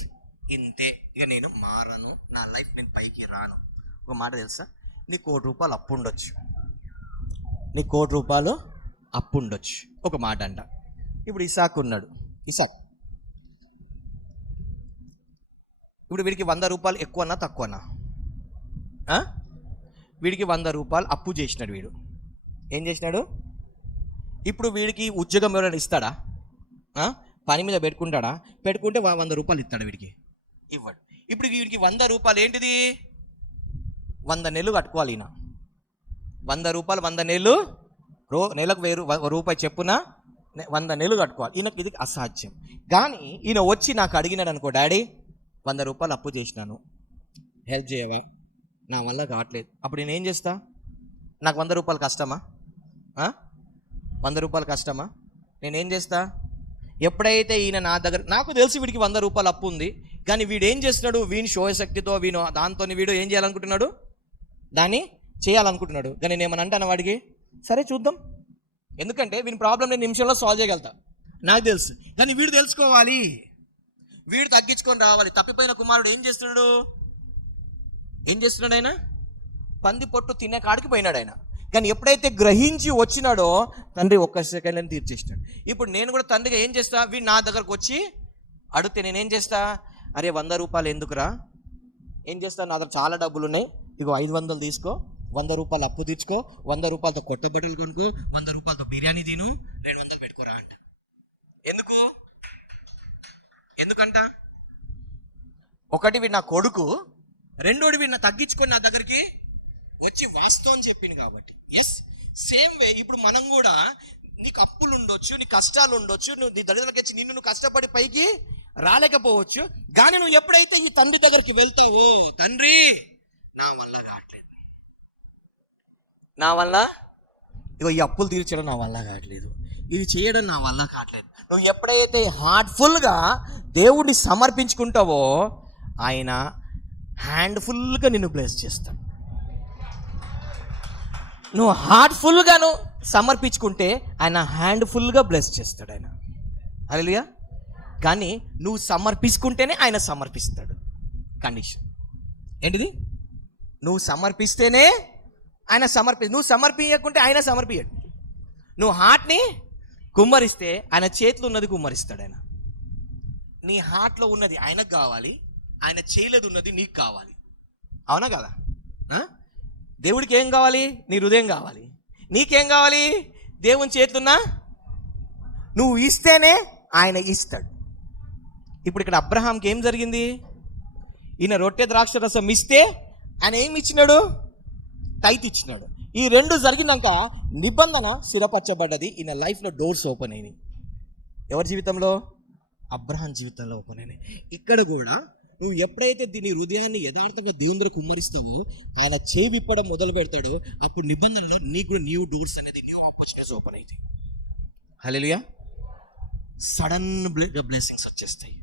ఇంతే, ఇక నేను మారను, నా లైఫ్ నేను పైకి రాను. ఒక మాట తెలుసా? నీ 1 కోటి రూపాయలు అప్పు ఉండొచ్చు, నీ 1 కోటి రూపాయలు అప్పు ఉండొచ్చు. ఒక మాట అంట, ఇప్పుడు ఇసాక్ ఉన్నాడు. ఇసాక్ ఇప్పుడు వీడికి 100 రూపాయలు ఎక్కువన్నా తక్కువన్నా? వీడికి 100 రూపాయలు అప్పు చేసినాడు. వీడు ఏం చేసినాడు? ఇప్పుడు వీడికి ఉద్యోగం ఎవరైనా ఇస్తాడా? పని మీద పెట్టుకుంటాడా? పెట్టుకుంటే 100 రూపాయలు ఇస్తాడు వీడికి? ఇవ్వడు. ఇప్పుడు వీడికి 100 రూపాయలు ఏంటిది? 100 నెలలు కట్టుకోవాలి ఈయన. 100 రూపాయలు 100 నెలలు, నెలకు 1000 రూపాయలు చెప్పున 100 నెలలు కట్టుకోవాలి. ఈయనకి ఇది అసాధ్యం. కానీ ఈయన వచ్చి నాకు అడిగినాడు అనుకో, డాడీ 100 రూపాయలు అప్పు చేసినాను, హెల్ప్ చేయవా? నా వల్ల కావట్లేదు. అప్పుడు నేను ఏం చేస్తా? నాకు 100 రూపాయలు కష్టమా? 100 రూపాయలు కష్టమా? నేనేం చేస్తా? ఎప్పుడైతే ఈయన నా దగ్గర, నాకు తెలిసి వీడికి 100 రూపాయలు అప్పు ఉంది, కానీ వీడు ఏం చేస్తున్నాడు? వీని శోయశక్తితో దాంతో వీడు ఏం చేయాలనుకుంటున్నాడు? దాన్ని చేయాలనుకుంటున్నాడు. కానీ నేను ఏమని అంటాను వాడికి, సరే చూద్దాం, ఎందుకంటే వీని ప్రాబ్లం నేను నిమిషంలో సాల్వ్ చేయగలుగుతా నాకు తెలుసు. కానీ వీడు తెలుసుకోవాలి, వీడు తగ్గించుకొని రావాలి. తప్పిపోయిన కుమారుడు ఏం చేస్తున్నాడు? ఆయన పంది పొట్టు తినే కాడికి పోయినాడు ఆయన. కానీ ఎప్పుడైతే గ్రహించి వచ్చినాడో తండ్రి 1 సెకండ్లని తీర్చేసినాడు. ఇప్పుడు నేను కూడా తండ్రిగా ఏం చేస్తా? వీడు నా దగ్గరకు వచ్చి అడిగితే నేనేం చేస్తా? అరే 100 రూపాయలు ఎందుకురా? ఏం చేస్తా? నా దగ్గర చాలా డబ్బులు ఉన్నాయి, ఇగో 500 తీసుకో, 100 రూపాయలు అప్పు తీర్చుకో, 100 రూపాయలతో కొత్త బట్టలు కొనుక్కో, 100 రూపాయలతో బిర్యానీ తిను, 200 పెట్టుకోరా అంట. ఎందుకంట? ఒకటి వీడు నా కొడుకు, రెండోది వీడు నా తగ్గించుకొని నా దగ్గరికి వచ్చి వాస్తవం చెప్పింది కాబట్టి. ఎస్, సేమ్ వే ఇప్పుడు మనం కూడా, నీకు అప్పులు ఉండొచ్చు, నీ కష్టాలు ఉండొచ్చు, నువ్వు నీ దళితులకి వచ్చి నువ్వు కష్టపడి పైకి రాలేకపోవచ్చు. కానీ నువ్వు ఎప్పుడైతే ఈ తండ్రి దగ్గరికి వెళ్తావో, తండ్రి నా వల్ల కావట్లేదు, నా వల్ల ఇగో ఈ అప్పులు తీర్చడం నా వల్ల కావట్లేదు, ఇది చేయడం నా వల్ల కావట్లేదు. నువ్వు ఎప్పుడైతే హార్ట్ఫుల్గా దేవుడిని సమర్పించుకుంటావో ఆయన హ్యాండ్ఫుల్గా నిన్ను బ్లెస్ చేస్తాడు. నువ్వు హార్ట్ఫుల్గాను సమర్పించుకుంటే ఆయన హ్యాండ్ఫుల్గా బ్లెస్ చేస్తాడు ఆయన. హల్లెలూయా. కానీ నువ్వు సమర్పించుకుంటేనే ఆయన సమర్పిస్తాడు. కండిషన్ ఏంటిది? నువ్వు సమర్పిస్తేనే ఆయన నువ్వు సమర్పించకుంటే ఆయన సమర్పించడు. నువ్వు హార్ట్ని కుమ్మరిస్తే ఆయన చేతిలో ఉన్నది కుమ్మరిస్తాడు ఆయన. నీ హార్ట్లో ఉన్నది ఆయనకు కావాలి, ఆయన చేయలేదు ఉన్నది నీకు కావాలి. అవునా కదా? దేవుడికి ఏం కావాలి? నీ హృదయం కావాలి. నీకేం కావాలి? దేవుని చేతులున్నా నువ్వు ఇస్తేనే ఆయన ఇస్తాడు. ఇప్పుడు ఇక్కడ అబ్రహాంకి ఏం జరిగింది? ఈయన రొట్టె ద్రాక్ష రసం ఇస్తే ఆయన ఏమి ఇచ్చినాడు? టైత్ ఇచ్చినాడు. ఈ 2 జరిగినాక నిబంధన స్థిరపరచబడ్డది. ఈయన లైఫ్లో డోర్స్ ఓపెన్ అయినాయి. ఎవరి జీవితంలో? అబ్రహాం జీవితంలో ఓపెన్ అయినాయి. ఇక్కడ కూడా నువ్వు ఎప్పుడైతే నీ హృదయాన్ని యథార్థంగా దేవుని దగ్గర కుమ్మరిస్తావో ఆయన చేయి విప్పడం మొదలు పెడతాడు. అప్పుడు నిబంధనలు నీకు కూడా న్యూ డోర్స్ అనేది న్యూ ఆపర్చునిటీస్ ఓపెన్ అవుతాయి. హల్లెలూయా. సడన్ బ్లెస్సింగ్స్ వచ్చేస్తాయి.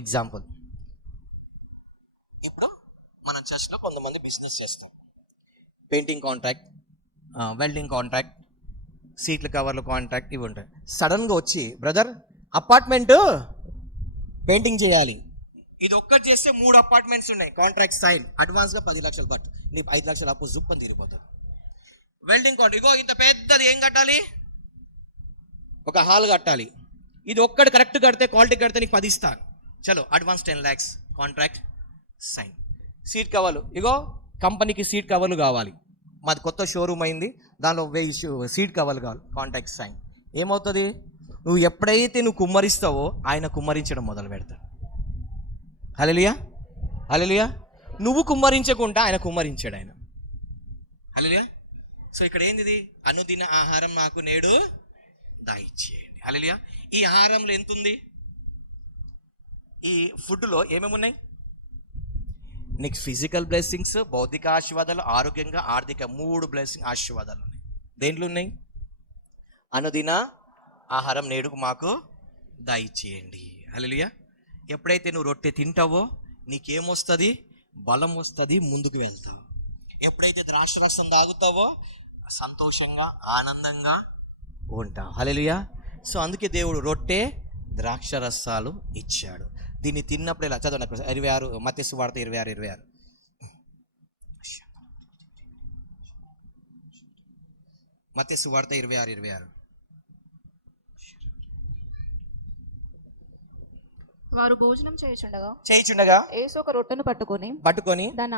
ఎగ్జాంపుల్, ఇప్పుడు మన చర్చ్లో కొంతమంది బిజినెస్ చేస్తాం. పెయింటింగ్ కాంట్రాక్ట్, వెల్డింగ్ కాంట్రాక్ట్, సీట్ల కవర్ల కాంట్రాక్ట్, ఇవి ఉంటాయి. సడన్గా వచ్చి బ్రదర్ అపార్ట్మెంట్ పెయింటింగ్ చేయాలి, ఇది ఒక్కటి చేస్తే 3 అపార్ట్మెంట్స్ ఉన్నాయి, కాంట్రాక్ట్ సైన్, అడ్వాన్స్గా 10 లక్షలు పట్టు, నీ 5 లక్షలు అప్పు జుప్పని తీరిపోతుంది. వెల్డింగ్ కాంట్రాక్ట్, ఇగో ఇంత పెద్దది ఏం కట్టాలి, ఒక హాల్ కట్టాలి, ఇది ఒక్కటి కరెక్ట్ కడితే క్వాలిటీ కడితే నీకు 10 ఇస్తాను, చలో advance 10 lakhs, contract sign. Seat కవర్లు, ఇగో కంపెనీకి సీట్ కవర్లు కావాలి, మాది కొత్త షోరూమ్ అయింది, దానిలో 1000 సీట్ కవర్లు కావాలి, కాంట్రాక్ట్ సైన్. ఏమవుతుంది, నువ్వు ఎప్పుడైతే నువ్వు కుమ్మరిస్తావో ఆయన కుమ్మరించడం మొదలు పెడతాడు. హల్లెలూయా, హల్లెలూయా. నువ్వు కుమ్మరించకుండా ఆయన కుమ్మరించాడు ఆయన. హల్లెలూయా. సో ఇక్కడ ఏంది, అనుదిన ఆహారం నాకు నేడు దయచేయండి. హల్లెలూయా. ఈ ఆహారంలో ఎంత ఉంది, ఈ ఫుడ్లో ఏమేమి ఉన్నాయి, నీకు ఫిజికల్ బ్లెస్సింగ్స్, భౌతిక ఆశీర్వాదాలు, ఆరోగ్యంగా ఆర్థిక 3 బ్లెస్సింగ్ ఆశీర్వాదాలు ఉన్నాయి. దేంట్లో ఉన్నాయి, అనుదిన ఆహారం నేడు మాకు దయచేయండి. హల్లెలూయా. ఎప్పుడైతే నువ్వు రొట్టె తింటావో నీకేమొస్తుంది, బలం వస్తుంది, ముందుకు వెళ్తావు. ఎప్పుడైతే ద్రాక్షరసం తాగుతావో సంతోషంగా ఆనందంగా ఉంటావు. హల్లెలూయా. సో అందుకే దేవుడు రొట్టె ద్రాక్షరసాలు ఇచ్చాడు. దీన్ని తిన్నప్పుడు ఇలా చదవండి, 26 మత్తయి సువార్త 26. మత్తయి సువార్త 26. వారు భోజనం చేయుచుండగా యేసు ఒక రొట్టెను పట్టుకొని దాన్ని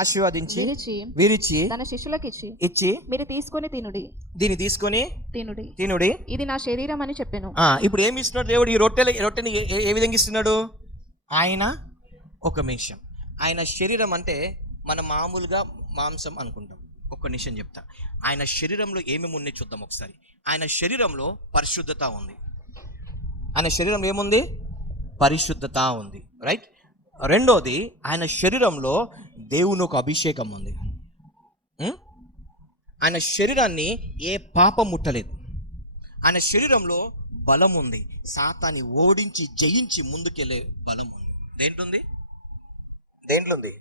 ఆశీర్వదించి విరిచి తన శిష్యులకు ఇచ్చి మీరు తీసుకొని దీన్ని తీసుకొని తినుడి, ఇది నా శరీరం అని చెప్పాను. ఇప్పుడు ఏమి ఇస్తున్నాడు దేవుడు, ఈ రొట్టెని ఏ విధంగా ఇస్తున్నాడు, ఆయన ఒక నిమిషం, ఆయన శరీరం అంటే మనం మామూలుగా మాంసం అనుకుంటాం. ఒక్క నిమిషం చెప్తా, ఆయన శరీరంలో ఏమేమి ఉన్నాయి చూద్దాం ఒకసారి. ఆయన శరీరంలో పరిశుద్ధత ఉంది, ఆయన శరీరం ఏముంది, పరిశుద్ధత ఉంది, రైట్. రెండోది, ఆయన శరీరంలో దేవుని ఒక అభిషేకం ఉంది. ఆయన శరీరాన్ని ఏ పాపం ముట్టలేదు. ఆయన శరీరంలో బలం ఉంది, సాతాన్ని ఓడించి జయించి ముందుకెళ్ళే బలం ఉంది. దేంట్లో ఉంది,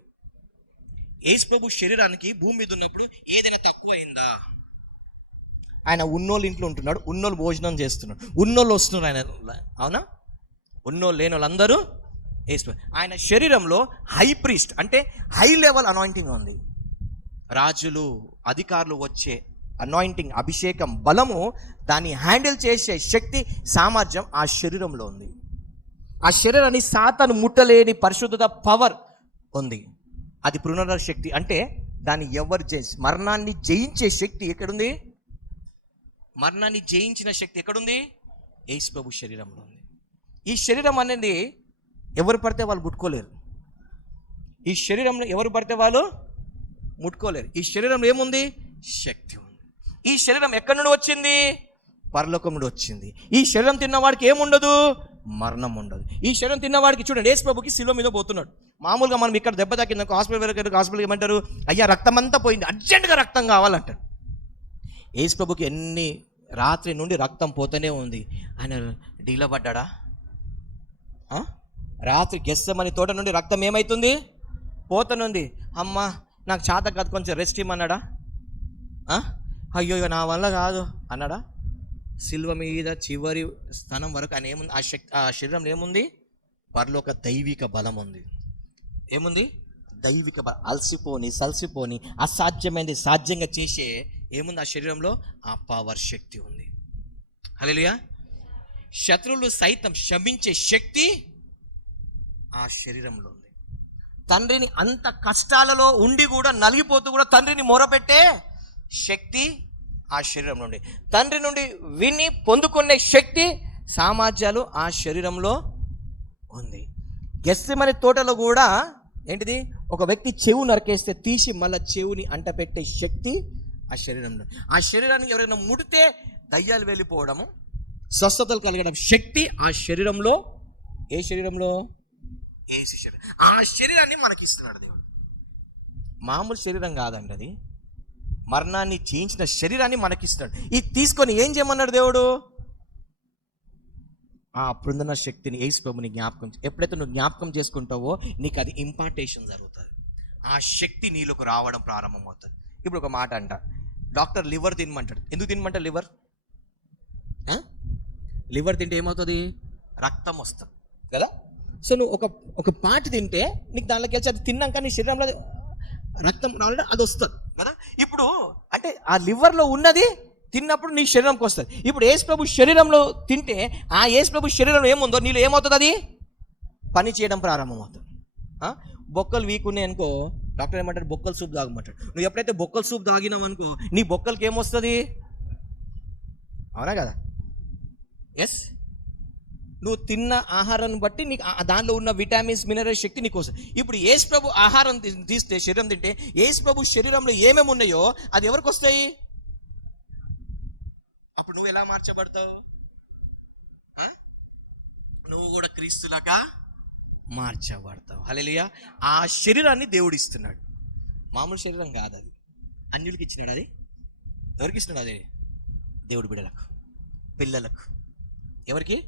యేసు ప్రభు శరీరానికి భూమి మీద ఉన్నప్పుడు ఏదైనా తక్కువ అయిందా, ఆయన ఉన్నోళ్ళు ఇంట్లో ఉంటున్నాడు, ఉన్నోళ్ళు భోజనం చేస్తున్నాడు, ఉన్నోళ్ళు వస్తున్నారు ఆయన, అవునా, ఉన్నోళ్ళు లేని వాళ్ళందరూ యేసు. ఆయన శరీరంలో హై ప్రీస్ట్ అంటే హై లెవెల్ అనాయింటింగ్ ఉంది. రాజులు అధికారులు వచ్చే అనాయింటింగ్, అభిషేకం, బలము, దాన్ని హ్యాండిల్ చేసే శక్తి, సామర్థ్యం ఆ శరీరంలో ఉంది. ఆ శరీరాన్ని సాతాను ముట్టలేని పరిశుద్ధత, పవర్ ఉంది. అది పునరుద్ధరణ శక్తి అంటే దాన్ని మరణాన్ని జయించే శక్తి ఎక్కడుంది, మరణాన్ని జయించిన శక్తి ఎక్కడుంది, యేసు ప్రభు శరీరంలో ఉంది. ఈ శరీరం అనేది ఎవరు పడితే వాళ్ళు ముట్టుకోలేరు. ఈ శరీరంలో ఎవరు పడితే వాళ్ళు ముట్టుకోలేరు. ఈ శరీరంలో ఏముంది, శక్తి ఉంది. ఈ శరీరం ఎక్కడి నుండి వచ్చింది, పరలోకం నుండి వచ్చింది. ఈ శరీరం తిన్నవాడికి ఏముండదు, మరణం ఉండదు. ఈ శరీరం తిన్నవాడికి చూడండి, యేసు ప్రభుకి శిలువ మీద పోతున్నాడు. మామూలుగా మనం ఇక్కడ దెబ్బ తాకింది, హాస్పిటల్కి ఏమంటారు, అయ్యా రక్తం అంతా పోయింది, అర్జెంటుగా రక్తం కావాలంటారు. యేసు ప్రభుకి ఎన్ని రాత్రి నుండి రక్తం పోతూనే ఉంది. ఆయన డీలో పడ్డా, రాత్రి గెస్సమని తోట నుండి రక్తం ఏమవుతుంది, పోతనుంది. అమ్మ నాకు చేత కాదు, కొంచెం రెస్ట్ ఇమ్మన్నాడా, అయ్యో నా వల్ల కాదు అన్నాడా. సిల్వ మీద చివరి స్థానం వరకు ఆయన ఏముంది, ఆ శరీరంలో ఏముంది, పరలోక దైవిక బలం ఉంది. ఏముంది, దైవిక బలం. సల్సిపోని అసాధ్యమైనది సాధ్యంగా చేసే ఏముంది ఆ శరీరంలో, ఆ పవర్ శక్తి ఉంది. హల్లెలూయా. శత్రువులు సైతం శమించే శక్తి ఆ శరీరంలో ఉంది. తండ్రిని అంత కష్టాలలో ఉండి కూడా నలిగిపోతూ కూడా తండ్రిని మొరపెట్టే శక్తి ఆ శరీరం నుండి, తండ్రి నుండి విని పొందుకునే శక్తి, సామర్థ్యాలు ఆ శరీరంలో ఉంది. గెస్సెమనే తోటలో కూడా ఏంటిది, ఒక వ్యక్తి చెవు నరికేస్తే తీసి మళ్ళీ చెవుని అంటపెట్టే శక్తి ఆ శరీరంలో. ఆ శరీరానికి ఎవరైనా ముడితే దయ్యాలు వెళ్ళిపోవడము, స్వస్థతలు కలగడం శక్తి ఆ శరీరంలో. ఏ శరీరంలో, యేసు శరీరం. ఆ శరీరాన్ని మనకి ఇస్తున్నాడు దేవుడు. మామూలు శరీరం కాదండి అది, మరణాన్ని జయించిన శరీరాన్ని మనకిస్తున్నాడు. ఇది తీసుకొని ఏం చేయమన్నాడు దేవుడు? ఆ అప్పుడున్న శక్తిని యేసు ప్రభుని జ్ఞాపకం, ఎప్పుడైతే నువ్వు జ్ఞాపకం చేసుకుంటావో నీకు అది ఇంపార్టేషన్ జరుగుతుంది, ఆ శక్తి నీలోకి రావడం ప్రారంభమవుతుంది. ఇప్పుడు ఒక మాట అంట, డాక్టర్ లివర్ తినమంటాడు. ఎందుకు తినమంటాడు లివర్? లివర్ తింటే ఏమవుతుంది? రక్తం వస్తుంది కదా. సో నువ్వు ఒక పార్ట్ తింటే నీకు దాంట్లోకి వెళ్ళి అది తిన్నాక నీ శరీరంలో రక్తం రావాలంటే అది వస్తుంది కదా. ఇప్పుడు అంటే ఆ లివర్లో ఉన్నది తిన్నప్పుడు నీ శరీరంకి వస్తుంది. ఇప్పుడు యేసు ప్రభు శరీరంలో తింటే ఆ యేసు ప్రభు శరీరంలో ఏముందో నీలో ఏమవుతుంది? అది పని చేయడం ప్రారంభమవుతుంది. బొక్కలు వీక్ ఉన్నాయి అనుకో, డాక్టర్ ఏమంటాడు? బొక్కల సూప్ తాగమంటాడు. నువ్వు ఎప్పుడైతే బొక్కల సూప్ తాగినావు అనుకో, నీ బొక్కలకి ఏమొస్తుంది? అవునా కదా? ఎస్, నువ్వు తిన్న ఆహారాన్ని బట్టి నీకు దానిలో ఉన్న విటామిన్స్, మినరల్ శక్తి నీకు వస్తుంది. ఇప్పుడు యేసు ప్రభు ఆహారం తీస్తే, శరీరం తింటే యేసు ప్రభు శరీరంలో ఏమేమి ఉన్నాయో అది ఎవరికి వస్తాయి? అప్పుడు నువ్వు ఎలా మార్చబడతావు? నువ్వు కూడా క్రీస్తులాగా మార్చబడతావు. హల్లెలూయా. ఆ శరీరాన్ని దేవుడు ఇస్తున్నాడు. మామూలు శరీరం కాదు అది, అన్యులకి ఇచ్చినాడు. అది ఎవరికి ఇస్తున్నాడు? అది దేవుడి బిడ్డలకు, పిల్లలకు. ఎవరికి?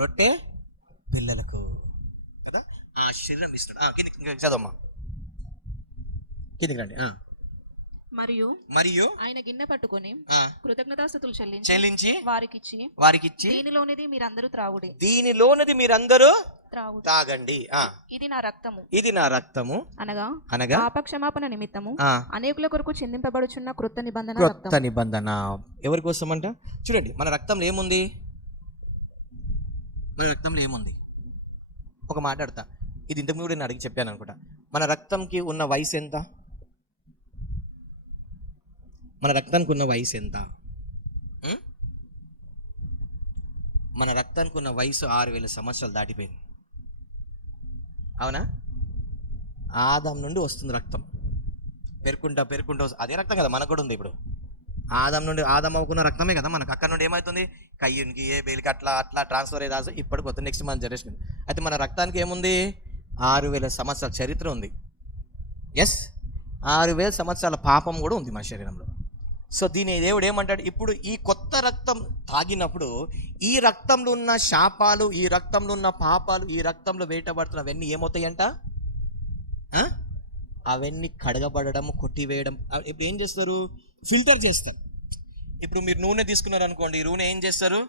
రొట్టె పిల్లలకు కదా ఆ శరీరం ఇస్తున్నాడు. కిందికి చదవమ్మా, కిందికి రండి. మరియు ఆయన గిన్నె పట్టుకొని కృతజ్ఞతాస్తుతులు చెల్లించి వారికిచ్చి దీనిలోనిది మీరందరూ త్రాగుడి, దీనిలోనిది మీరందరూ తాగండి, ఇది నా రక్తము అనగా పాపక్షమాపణ నిమిత్తము అనేకుల కొరకు చిందింపబడుచున్న క్రొత్త నిబంధన. ఎవరి కోసం అంట? చూడండి, మన రక్తంలో ఏముంది? మన రక్తంలో ఏముంది? ఒక మాట్లాడతా, ఇది ఇంతకు ముందు నేను అడిగి చెప్పాను అనుకుంటా. మన రక్తంకి ఉన్న వయసు ఎంత? మన రక్తానికి ఉన్న వయసు ఎంత? మన రక్తానికి ఉన్న వయసు 6000 సంవత్సరాలు దాటిపోయింది. అవునా? ఆదాం నుండి వస్తుంది రక్తం, పెరుకుంటా అదే రక్తం కదా మనకు కూడా ఉంది. ఇప్పుడు ఆదాం నుండి, ఆదాం అవ్వకున్న రక్తమే కదా మనకు. అక్కడ నుండి ఏమవుతుంది? కయ్యూనికి, ఏబేలికి అట్లా ట్రాన్స్ఫర్ అయ్యేది. ఇప్పటికి కొత్త నెక్స్ట్ మన జనరేషన్. అయితే మన రక్తానికి ఏముంది? 6000 సంవత్సరాల చరిత్ర ఉంది. ఎస్, 6000 సంవత్సరాల పాపం కూడా ఉంది మన శరీరంలో. సో దీని దేవుడు ఏమంటాడు? ఇప్పుడు ఈ కొత్త రక్తం తాగినప్పుడు ఈ రక్తంలో ఉన్న శాపాలు, ఈ రక్తంలో ఉన్న పాపాలు, ఈ రక్తంలో వేటబడుతున్న అవన్నీ ఏమవుతాయంట? అవన్నీ కడగబడడం, కొట్టివేయడం. ఇప్పుడు ఏం చేస్తారు? ఫిల్టర్ చేస్తారు. ఇప్పుడు మీరు నూనె తీసుకున్నారు అనుకోండి, నూనె ఏం చేస్తారు?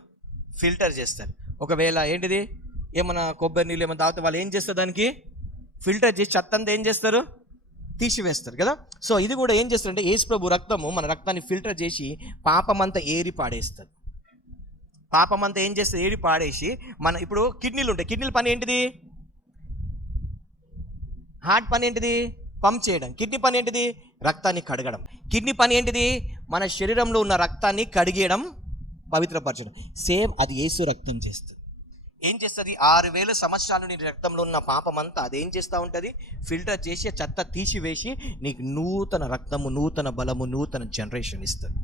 ఫిల్టర్ చేస్తారు. ఒకవేళ ఏంటిది, ఏమన్నా కొబ్బరి నీళ్ళు ఏమైనా తాగితే వాళ్ళు ఏం చేస్తారు? దానికి ఫిల్టర్ చేసి చెత్తంతా ఏం చేస్తారు? తీసివేస్తారు కదా. సో ఇది కూడా ఏం చేస్తారంటే, యేసు ప్రభు రక్తము మన రక్తాన్ని ఫిల్టర్ చేసి పాపమంతా ఏరి పాడేస్తుంది. పాపమంతా ఏం చేస్తుంది? ఏరి పాడేసి మన ఇప్పుడు కిడ్నీలు ఉంటాయి. కిడ్నీల పని ఏంటిది? హార్ట్ పని ఏంటిది? పంప్ చేయడం. కిడ్నీ పని ఏంటిది? రక్తాన్ని కడగడం. కిడ్నీ పని ఏంటిది? మన శరీరంలో ఉన్న రక్తాన్ని కడిగేయడం, పవిత్రపరచడం. సేమ్ అది యేసు రక్తం చేస్తుంది. ఏం చేస్తుంది? 6000 సంవత్సరాలు నీ రక్తంలో ఉన్న పాపం అంతా అదేం చేస్తూ ఉంటుంది? ఫిల్టర్ చేసి చెత్త తీసివేసి నీకు నూతన రక్తము, నూతన బలము, నూతన జనరేషన్ ఇస్తుంది.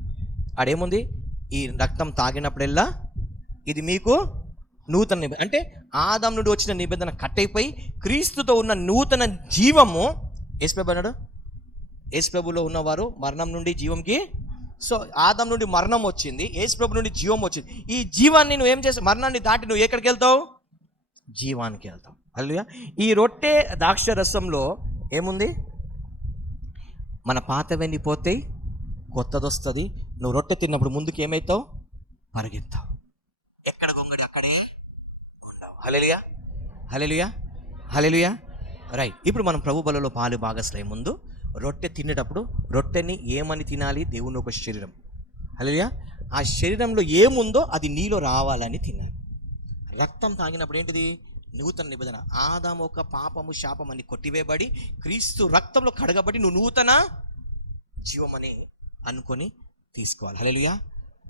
ఆడేముంది? ఈ రక్తం తాగినప్పుడల్లా ఇది మీకు నూతన నిబంధన. అంటే ఆదాం నుండి వచ్చిన నిబంధన కట్ అయిపోయి క్రీస్తుతో ఉన్న నూతన జీవము. యేసుప్రభు అన్నాడు, యేసుప్రభులో ఉన్నవారు మరణం నుండి జీవంకి. సో ఆదాం నుండి మరణం వచ్చింది, యేసుప్రభు నుండి జీవం వచ్చింది. ఈ జీవాన్ని నువ్వు ఏం చేస్తావు? మరణాన్ని దాటి నువ్వు ఎక్కడికి వెళ్తావు? జీవానికి వెళ్తావు. హల్లెలూయా. ఈ రొట్టె ద్రాక్ష రసంలో ఏముంది? మన పాతవన్నీ పోతాయి, కొత్తది వస్తుంది. నువ్వు రొట్టె తిన్నప్పుడు ముందుకు ఏమవుతావు? పరిగెత్తావు. ఎక్కడ గొంగడి అక్కడే ఉండవు. హల్లెలూయా, హల్లెలూయా, హల్లెలూయా. రైట్. ఇప్పుడు మనం ప్రభు బలలో పాలు భాగస్లయ్యే ముందు రొట్టె తినేటప్పుడు రొట్టెని ఏమని తినాలి? దేవుని ఒక శరీరం. హల్లెలూయా. ఆ శరీరంలో ఏముందో అది నీలో రావాలని తినాలి. రక్తం తాగినప్పుడు ఏంటిది? నూతన నిబంధన. ఆదాము ఒక పాపము, శాపం అని కొట్టివేయబడి క్రీస్తు రక్తంలో కడగబడి నువ్వు నూతన జీవమని అనుకొని తీసుకోవాలి. హల్లెలూయా.